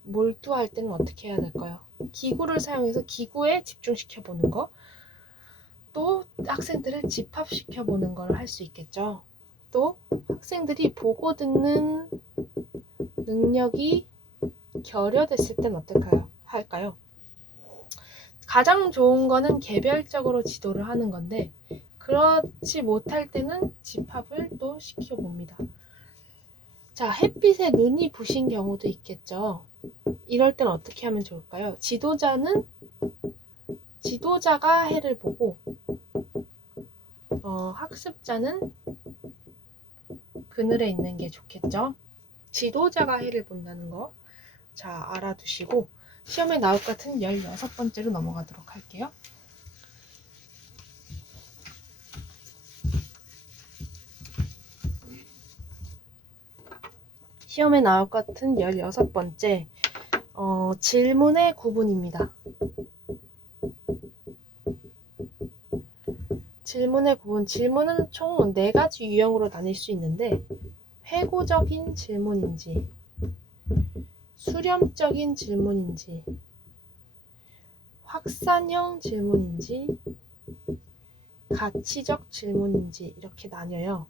몰두할 때는 어떻게 해야 될까요? 기구를 사용해서 기구에 집중시켜 보는 거, 또 학생들을 집합시켜 보는 걸 할 수 있겠죠. 또 학생들이 보고 듣는 능력이 결여됐을 땐 어떨까요? 할까요? 가장 좋은 거는 개별적으로 지도를 하는 건데, 그렇지 못할 때는 집합을 또 시켜봅니다. 자, 햇빛에 눈이 부신 경우도 있겠죠. 이럴 땐 어떻게 하면 좋을까요? 지도자가 해를 보고, 학습자는 그늘에 있는 게 좋겠죠. 지도자가 해를 본다는 거, 자, 알아두시고 시험에 나올 것 같은 16번째로 넘어가도록 할게요. 시험에 나올 것 같은 16번째, 질문의 구분입니다. 질문의 구분, 질문은 총 4가지 유형으로 나뉠 수 있는데, 회고적인 질문인지, 수렴적인 질문인지, 확산형 질문인지, 가치적 질문인지 이렇게 나뉘어요.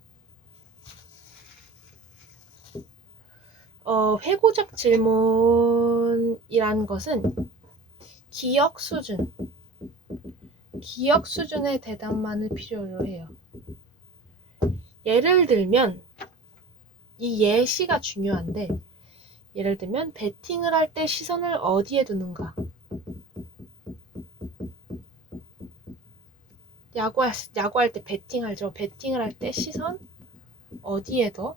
회고적 질문이라는 것은 기억 수준의 대답만을 필요로 해요. 예를 들면, 이 예시가 중요한데, 예를 들면 배팅을 할 때 시선을 어디에 두는가? 야구할 때 배팅하죠. 배팅을 할 때 시선 어디에 둬?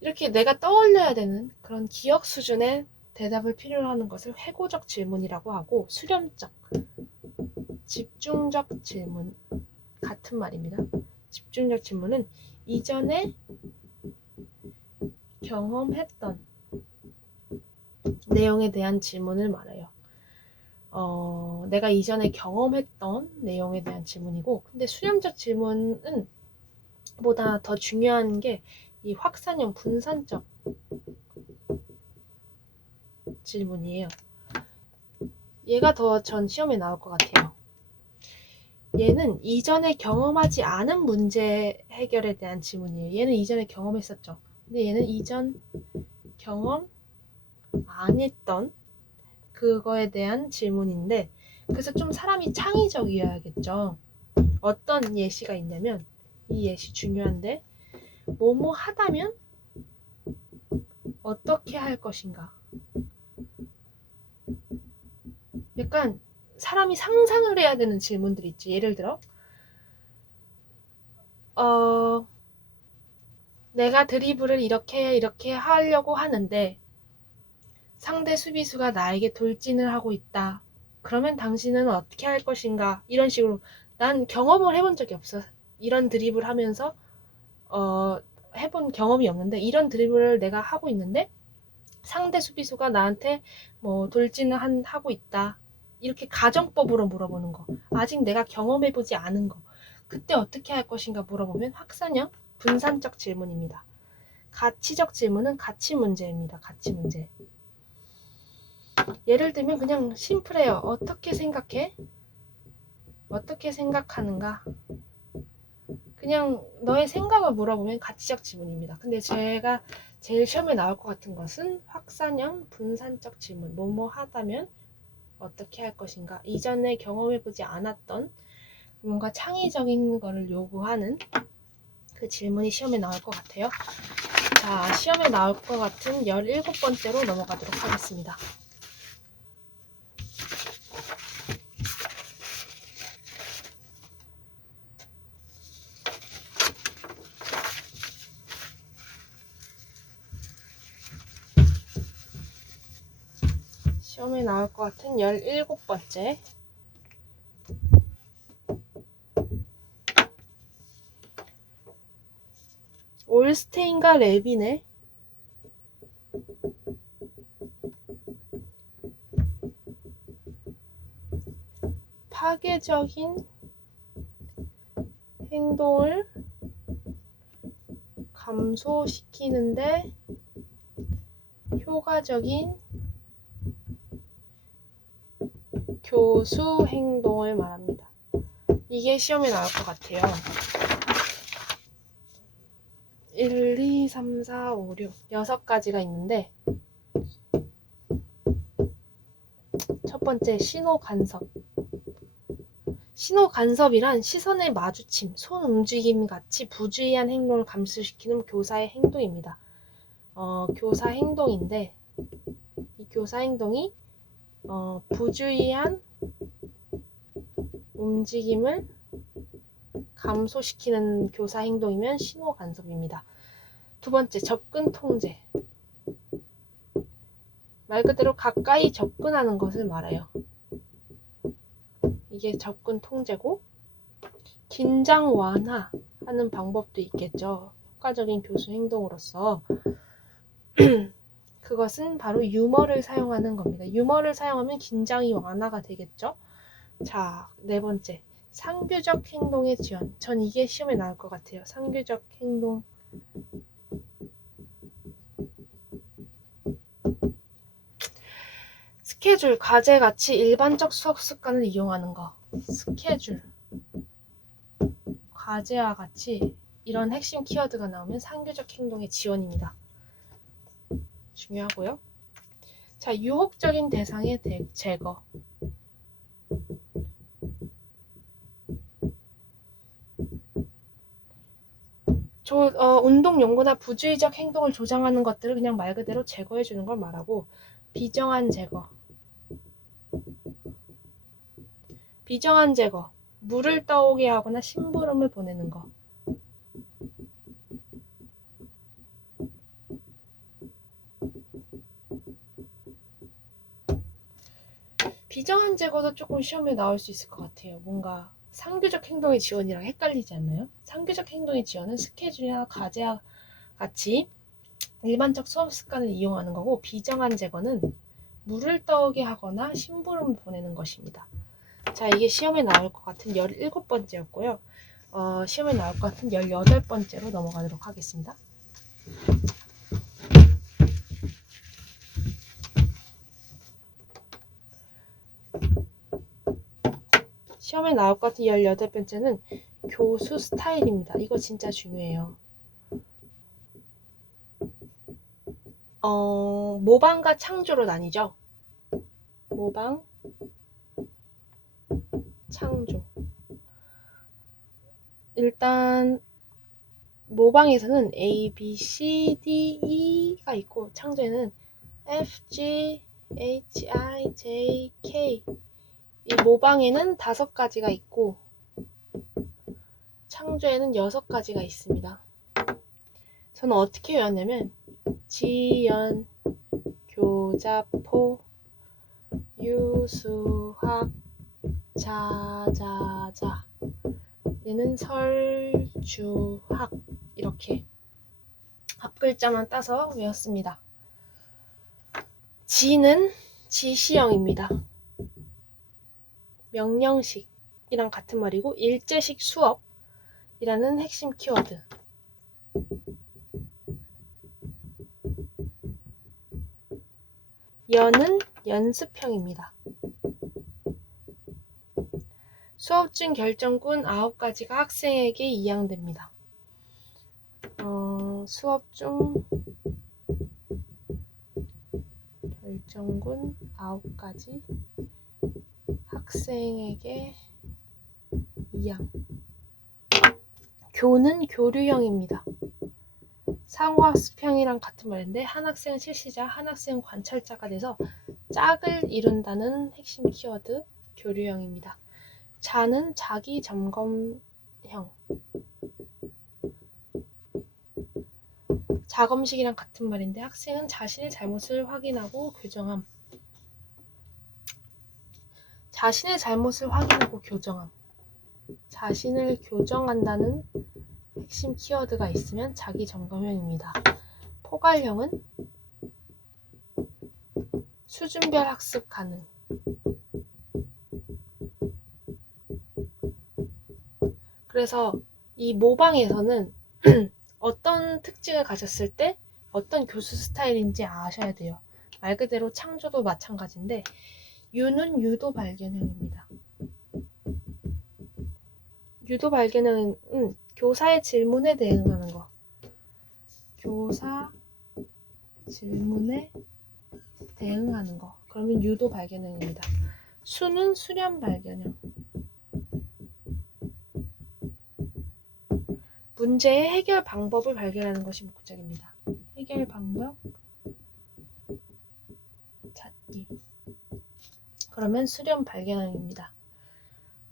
이렇게 내가 떠올려야 되는 그런 기억 수준의 대답을 필요로 하는 것을 회고적 질문이라고 하고, 수렴적, 집중적 질문 같은 말입니다. 집중적 질문은 이전에 경험했던 내용에 대한 질문을 말해요. 내가 이전에 경험했던 내용에 대한 질문이고, 근데 수렴적 질문은 보다 더 중요한 게 이 확산형 분산적 질문이에요. 얘가 더 전 시험에 나올 것 같아요. 얘는 이전에 경험하지 않은 문제 해결에 대한 질문이에요. 얘는 이전에 경험했었죠. 근데 얘는 이전 경험 안 했던 그거에 대한 질문인데, 그래서 좀 사람이 창의적이어야겠죠. 어떤 예시가 있냐면, 이 예시 중요한데, 뭐뭐 하다면 어떻게 할 것인가. 약간 사람이 상상을 해야 되는 질문들이 있지. 예를 들어, 내가 드리블을 이렇게 하려고 하는데 상대 수비수가 나에게 돌진을 하고 있다. 그러면 당신은 어떻게 할 것인가? 이런 식으로. 난 경험을 해본 적이 없어. 이런 드리블 하면서 해본 경험이 없는데, 이런 드리블을 내가 하고 있는데 상대 수비수가 나한테 뭐 돌진을 하고 있다. 이렇게 가정법으로 물어보는 거. 아직 내가 경험해보지 않은 거. 그때 어떻게 할 것인가 물어보면 확산형 분산적 질문입니다. 가치적 질문은 가치 문제입니다. 가치 문제. 예를 들면 그냥 심플해요. 어떻게 생각해? 어떻게 생각하는가? 그냥 너의 생각을 물어보면 가치적 질문입니다. 근데 제가 제일 시험에 나올 것 같은 것은 확산형 분산적 질문. 뭐뭐 하다면 어떻게 할 것인가? 이전에 경험해보지 않았던 뭔가 창의적인 거를 요구하는 그 질문이 시험에 나올 것 같아요. 자, 시험에 나올 것 같은 17번째로 넘어가도록 하겠습니다. 시험에 나올 것 같은 17번째. 올스테인과 레빈의 파괴적인 행동을 감소시키는데 효과적인 교수 행동을 말합니다. 이게 시험에 나올 것 같아요. 1, 2, 3, 4, 5, 6 6가지가 있는데 첫 번째 신호 간섭. 신호 간섭이란 시선의 마주침, 손 움직임 같이 부주의한 행동을 감소시키는 교사의 행동입니다. 교사 행동인데 이 교사 행동이 부주의한 움직임을 감소시키는 교사 행동이면 신호 간섭입니다. 두 번째, 접근 통제. 말 그대로 가까이 접근하는 것을 말해요. 이게 접근 통제고, 긴장 완화하는 방법도 있겠죠. 효과적인 교수 행동으로서. 그것은 바로 유머를 사용하는 겁니다. 유머를 사용하면 긴장이 완화가 되겠죠. 자, 네 번째, 상규적 행동의 지원. 전 이게 시험에 나올 것 같아요. 상규적 행동. 스케줄, 과제같이 일반적 수업 습관을 이용하는 거. 스케줄, 과제와 같이 이런 핵심 키워드가 나오면 상규적 행동의 지원입니다. 중요하고요. 자, 유혹적인 대상의 제거. 운동 연구나 부주의적 행동을 조장하는 것들을 그냥 말 그대로 제거해 주는 걸 말하고, 비정한 제거. 비정한 제거. 물을 떠오게 하거나 심부름을 보내는 거. 비정한 제거도 조금 시험에 나올 수 있을 것 같아요. 뭔가 상규적 행동의 지원이랑 헷갈리지 않나요? 상규적 행동의 지원은 스케줄이나 과제와 같이 일반적 수업 습관을 이용하는 거고, 비정한 제거는 물을 떠오게 하거나 심부름을 보내는 것입니다. 자, 이게 시험에 나올 것 같은 17번째였고요. 시험에 나올 것 같은 18번째로 넘어가도록 하겠습니다. 시험에 나올 것 같은 18번째는 교수 스타일입니다. 이거 진짜 중요해요. 모방과 창조로 나뉘죠. 모방, 창조. 일단 모방에서는 A, B, C, D, E가 있고, 창조에는 F, G, H, I, J, K. 이 모방에는 5가지가 있고, 창조에는 6가지가 있습니다. 저는 어떻게 외웠냐면 지연, 교자포, 유수학, 자자자, 얘는 설주학, 이렇게 앞글자만 따서 외웠습니다. 지는 지시형입니다. 명령식이랑 같은 말이고, 일제식 수업이라는 핵심 키워드. 연은 연습형입니다. 수업 중 결정군 9가지가 학생에게 이양됩니다. 수업 중 결정군 9가지 학생에게 이양. 교는 교류형입니다. 상호학습형이랑 같은 말인데, 한 학생은 실시자, 한 학생은 관찰자가 돼서 짝을 이룬다는 핵심 키워드, 교류형입니다. 자는 자기 점검형. 자검식이랑 같은 말인데, 학생은 자신의 잘못을 확인하고 교정함. 자신의 잘못을 확인하고 교정함. 자신을 교정한다는 핵심 키워드가 있으면 자기 점검형입니다. 포괄형은 수준별 학습 가능. 그래서 이 모방에서는 어떤 특징을 가졌을 때 어떤 교수 스타일인지 아셔야 돼요. 말 그대로 창조도 마찬가지인데 유는 유도 발견형입니다. 유도 발견형은 교사의 질문에 대응하는 거. 교사 질문에 대응하는 거. 그러면 유도 발견형입니다. 수는 수련 발견형. 문제의 해결 방법을 발견하는 것이 목적입니다. 해결 방법 찾기. 그러면 수련 발견형입니다.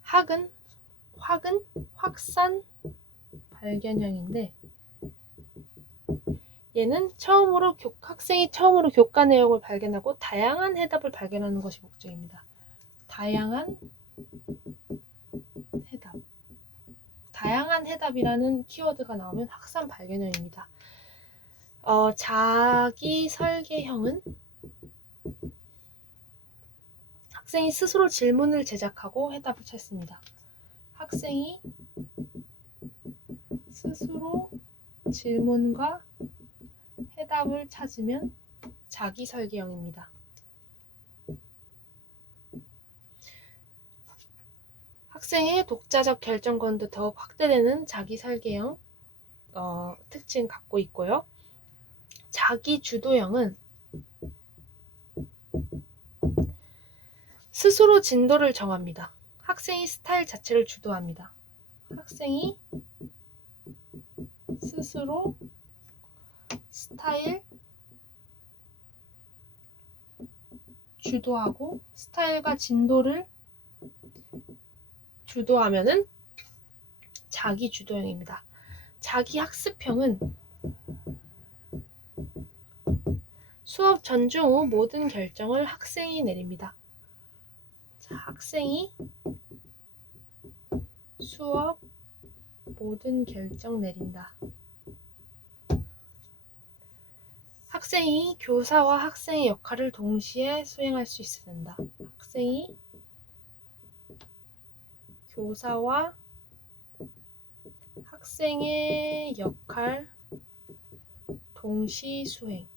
학은 확산 발견형인데 얘는 학생이 처음으로 교과 내용을 발견하고 다양한 해답을 발견하는 것이 목적입니다. 다양한 해답. 다양한 해답이라는 키워드가 나오면 확산 발견형입니다. 자기 설계형은 학생이 스스로 질문을 제작하고 해답을 찾습니다. 학생이 스스로 질문과 해답을 찾으면 자기 설계형입니다. 학생의 독자적 결정권도 더욱 확대되는 자기 설계형 특징 갖고 있고요. 자기 주도형은 스스로 진도를 정합니다. 학생이 스타일 자체를 주도합니다. 학생이 스스로 스타일 주도하고 스타일과 진도를 주도하면은 자기 주도형입니다. 자기 학습형은 수업 전중 후 모든 결정을 학생이 내립니다. 자, 학생이 수업 모든 결정 내린다. 학생이 교사와 학생의 역할을 동시에 수행할 수 있어야 된다. 학생이 교사와 학생의 역할 동시 수행.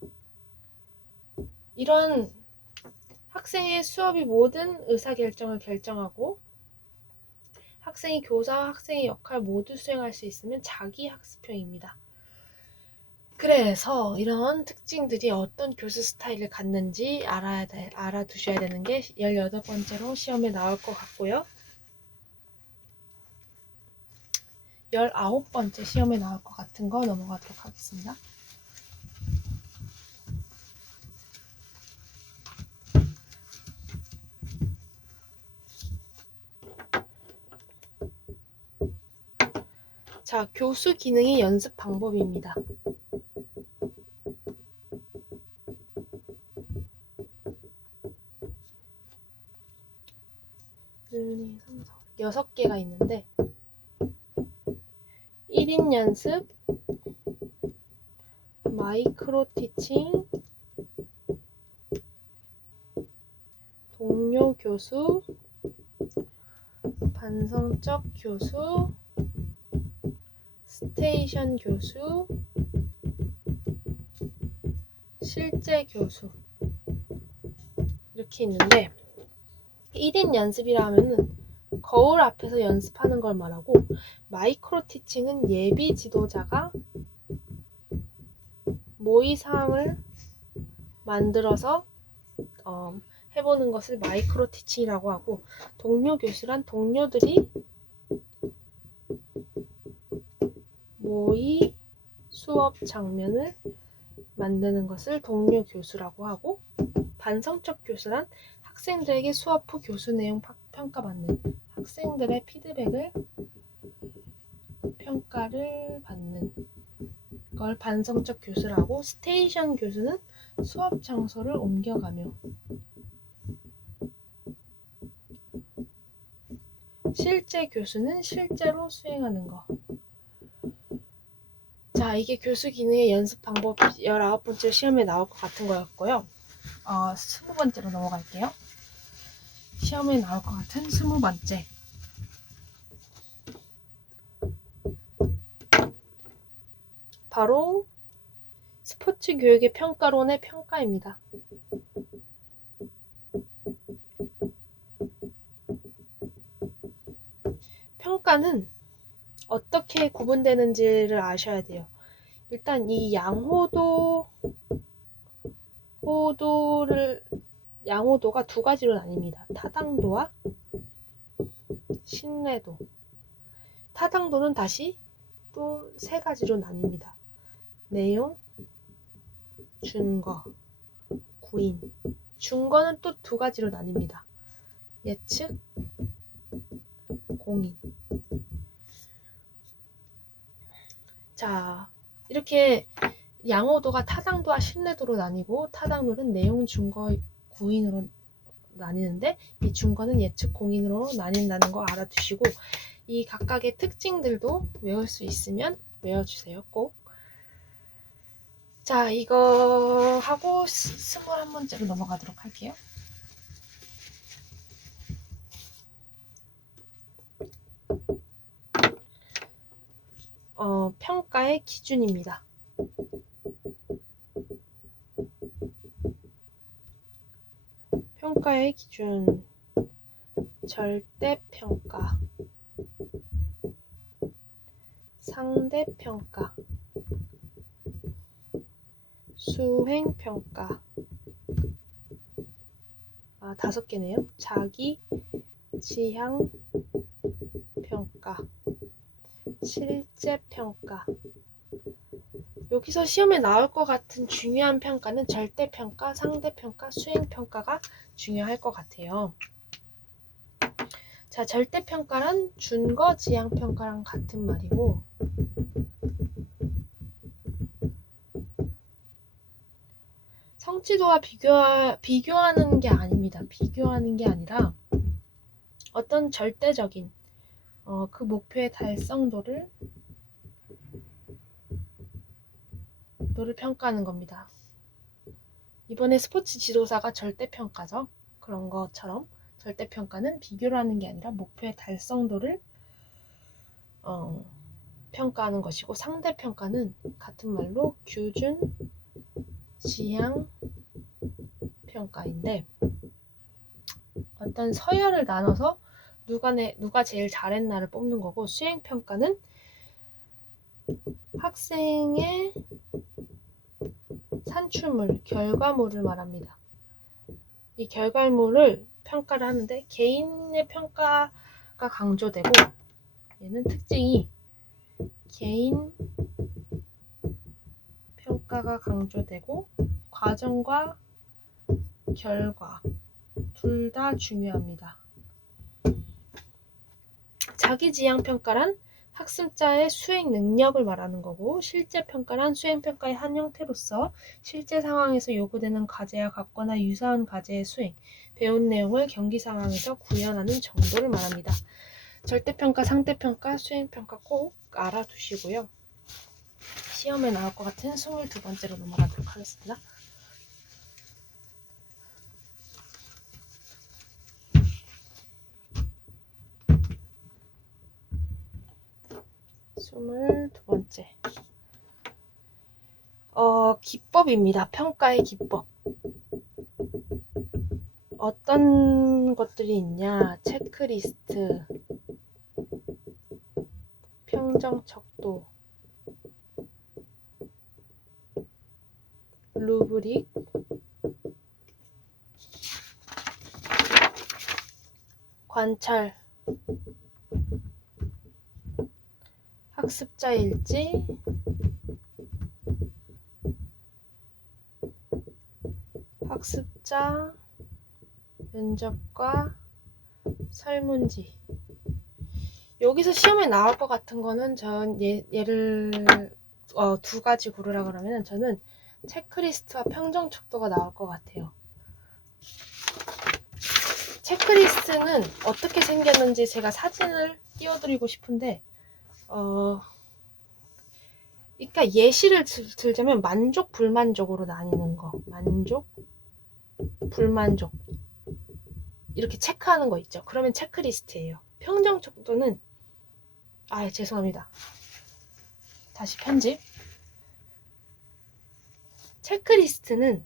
이런 학생의 수업이 모든 의사결정을 결정하고 학생이 교사와 학생의 역할 모두 수행할 수 있으면 자기 학습형입니다. 그래서 이런 특징들이 어떤 교수 스타일을 갖는지 알아두셔야 되는 게 18번째로 시험에 나올 것 같고요. 19번째 시험에 나올 것 같은 거 넘어가도록 하겠습니다. 자, 교수 기능의 연습 방법입니다. 여섯 개가 있는데 1인 연습, 마이크로 티칭, 동료 교수, 반성적 교수, 스테이션 교수, 실제 교수 이렇게 있는데 1인 연습이라 하면은 거울 앞에서 연습하는 걸 말하고 마이크로 티칭은 예비 지도자가 모의 사항을 만들어서 해보는 것을 마이크로 티칭이라고 하고 동료 교수란 동료들이 모의 수업 장면을 만드는 것을 동료 교수라고 하고 반성적 교수란 학생들에게 수업 후 교수 내용 평가받는 학생들의 피드백을 평가를 받는 걸 반성적 교수라고 스테이션 교수는 수업 장소를 옮겨가며 실제 교수는 실제로 수행하는 거. 자, 이게 교수 기능의 연습 방법 19번째 시험에 나올 것 같은 거였고요. 20번째로 넘어갈게요. 시험에 나올 것 같은 20번째. 바로 스포츠 교육의 평가론의 평가입니다. 평가는 어떻게 구분되는지를 아셔야 돼요. 일단 이 양호도가 두 가지로 나뉩니다. 타당도와 신뢰도. 타당도는 다시 또 세 가지로 나뉩니다. 내용, 준거, 구인. 준거는 또 두 가지로 나뉩니다. 예측, 공인. 자, 이렇게 양호도가 타당도와 신뢰도로 나뉘고, 타당도는 내용, 준거, 구인으로 나뉘는데, 이 준거는 예측, 공인으로 나뉜다는 거 알아두시고, 이 각각의 특징들도 외울 수 있으면 외워주세요. 꼭. 자, 이거 하고 21번째로 넘어가도록 할게요. 평가의 기준입니다. 평가의 기준. 절대평가, 상대평가, 수행평가. 5개네요. 자기, 지향, 평가, 실제평가. 여기서 시험에 나올 것 같은 중요한 평가는 절대평가, 상대평가, 수행평가가 중요할 것 같아요. 자, 절대평가란 준거, 지향평가랑 같은 말이고, 성취도와 비교하는 게 아닙니다. 비교하는 게 아니라 어떤 절대적인 그 목표의 달성도를 평가하는 겁니다. 이번에 스포츠 지도사가 절대평가죠. 그런 것처럼 절대평가는 비교를 하는 게 아니라 목표의 달성도를 평가하는 것이고, 상대평가는 같은 말로 규준, 지향 평가인데, 어떤 서열을 나눠서 누가 제일 잘했나를 뽑는 거고, 수행평가는 학생의 산출물, 결과물을 말합니다. 이 결과물을 평가를 하는데 개인의 평가가 강조되고, 얘는 특징이 개인 평가가 강조되고 과정과 결과 둘 다 중요합니다. 자기지향평가란 학습자의 수행 능력을 말하는 거고, 실제평가란 수행평가의 한 형태로서 실제 상황에서 요구되는 과제와 같거나 유사한 과제의 수행, 배운 내용을 경기 상황에서 구현하는 정도를 말합니다. 절대평가, 상대평가, 수행평가 꼭 알아두시고요. 시험에 나올 것 같은 22번째로 넘어가도록 하겠습니다. 스물두 번째. 기법입니다. 평가의 기법. 어떤 것들이 있냐? 체크리스트, 평정 척도, 루브릭, 관찰, 학습자 일지, 학습자 면접과 설문지. 여기서 시험에 나올 것 같은 거는 전 얘를 두 가지 고르라 그러면 저는 체크리스트와 평정 척도가 나올 것 같아요. 체크리스트는 어떻게 생겼는지 제가 사진을 띄워드리고 싶은데, 그러니까 예시를 들자면 만족, 불만족으로 나뉘는 거. 만족, 불만족. 이렇게 체크하는 거 있죠. 그러면 체크리스트예요. 평정 척도는 죄송합니다. 다시 편집. 체크리스트는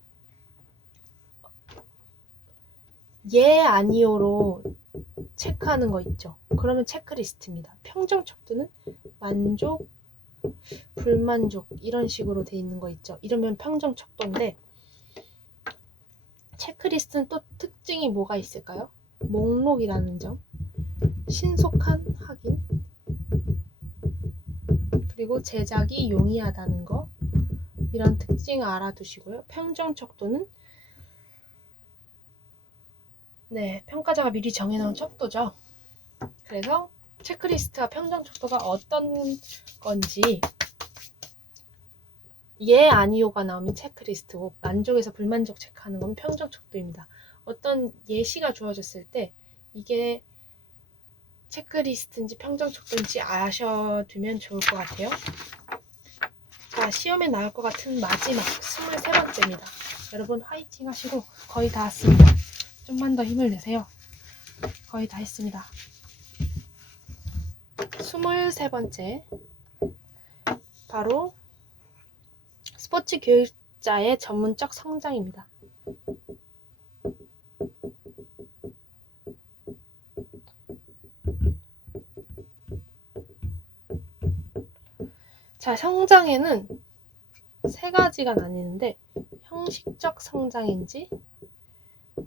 예 아니오로 체크하는 거 있죠. 그러면 체크리스트입니다. 평정 척도는 만족, 불만족 이런 식으로 돼 있는 거 있죠. 이러면 평정 척도인데 체크리스트는 또 특징이 뭐가 있을까요? 목록이라는 점, 신속한 확인, 그리고 제작이 용이하다는 거, 이런 특징을 알아두시고요. 평정 척도는 평가자가 미리 정해놓은 척도죠. 그래서 체크리스트와 평정 척도가 어떤 건지 예 아니오가 나오면 체크리스트고 만족에서 불만족 체크하는 건 평정 척도입니다. 어떤 예시가 주어졌을 때 이게 체크리스트인지 평정 척도인지 아셔두면 좋을 것 같아요. 자, 시험에 나올 것 같은 마지막 23번째입니다. 여러분 화이팅 하시고 거의 다 왔습니다. 좀만 더 힘을 내세요. 거의 다 했습니다. 23번째 바로 스포츠 교육자의 전문적 성장입니다. 자, 성장에는 세 가지가 나뉘는데 형식적 성장인지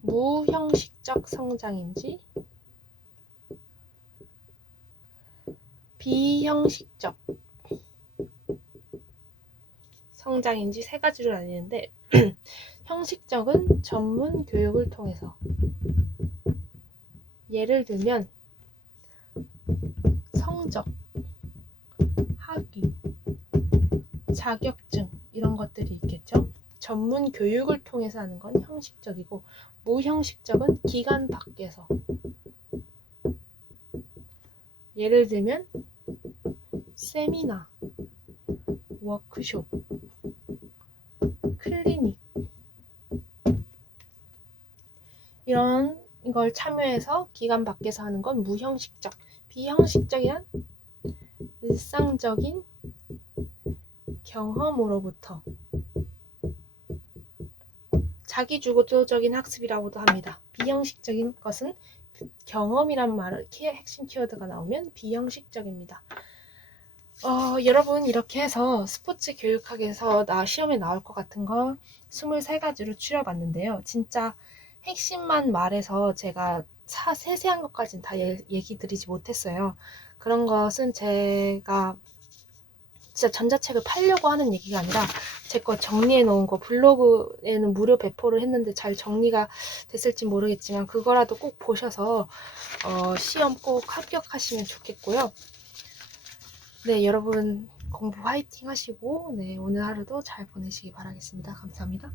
무형식적 성장인지 비형식적 성장인지 세 가지로 나뉘는데 형식적은 전문 교육을 통해서 예를 들면 성적, 학위, 자격증 이런 것들이 있겠죠. 전문 교육을 통해서 하는 건 형식적이고 무형식적은 기관 밖에서 예를 들면 세미나, 워크숍, 클리닉 이런 걸 참여해서 기관 밖에서 하는 건 무형식적. 비형식적이란 일상적인 경험으로부터 자기주도적인 학습이라고도 합니다. 비형식적인 것은 경험이란 말을 핵심 키워드가 나오면 비형식적입니다. 여러분 이렇게 해서 스포츠 교육학에서 시험에 나올 것 같은 거 23가지로 추려봤는데요. 진짜 핵심만 말해서 제가 세세한 것까지는 다 얘기 드리지 못했어요. 그런 것은 제가 진짜 전자책을 팔려고 하는 얘기가 아니라 제 거 정리해 놓은 거 블로그에는 무료 배포를 했는데 잘 정리가 됐을지 모르겠지만 그거라도 꼭 보셔서 시험 꼭 합격하시면 좋겠고요. 네, 여러분 공부 화이팅 하시고 오늘 하루도 잘 보내시기 바라겠습니다. 감사합니다.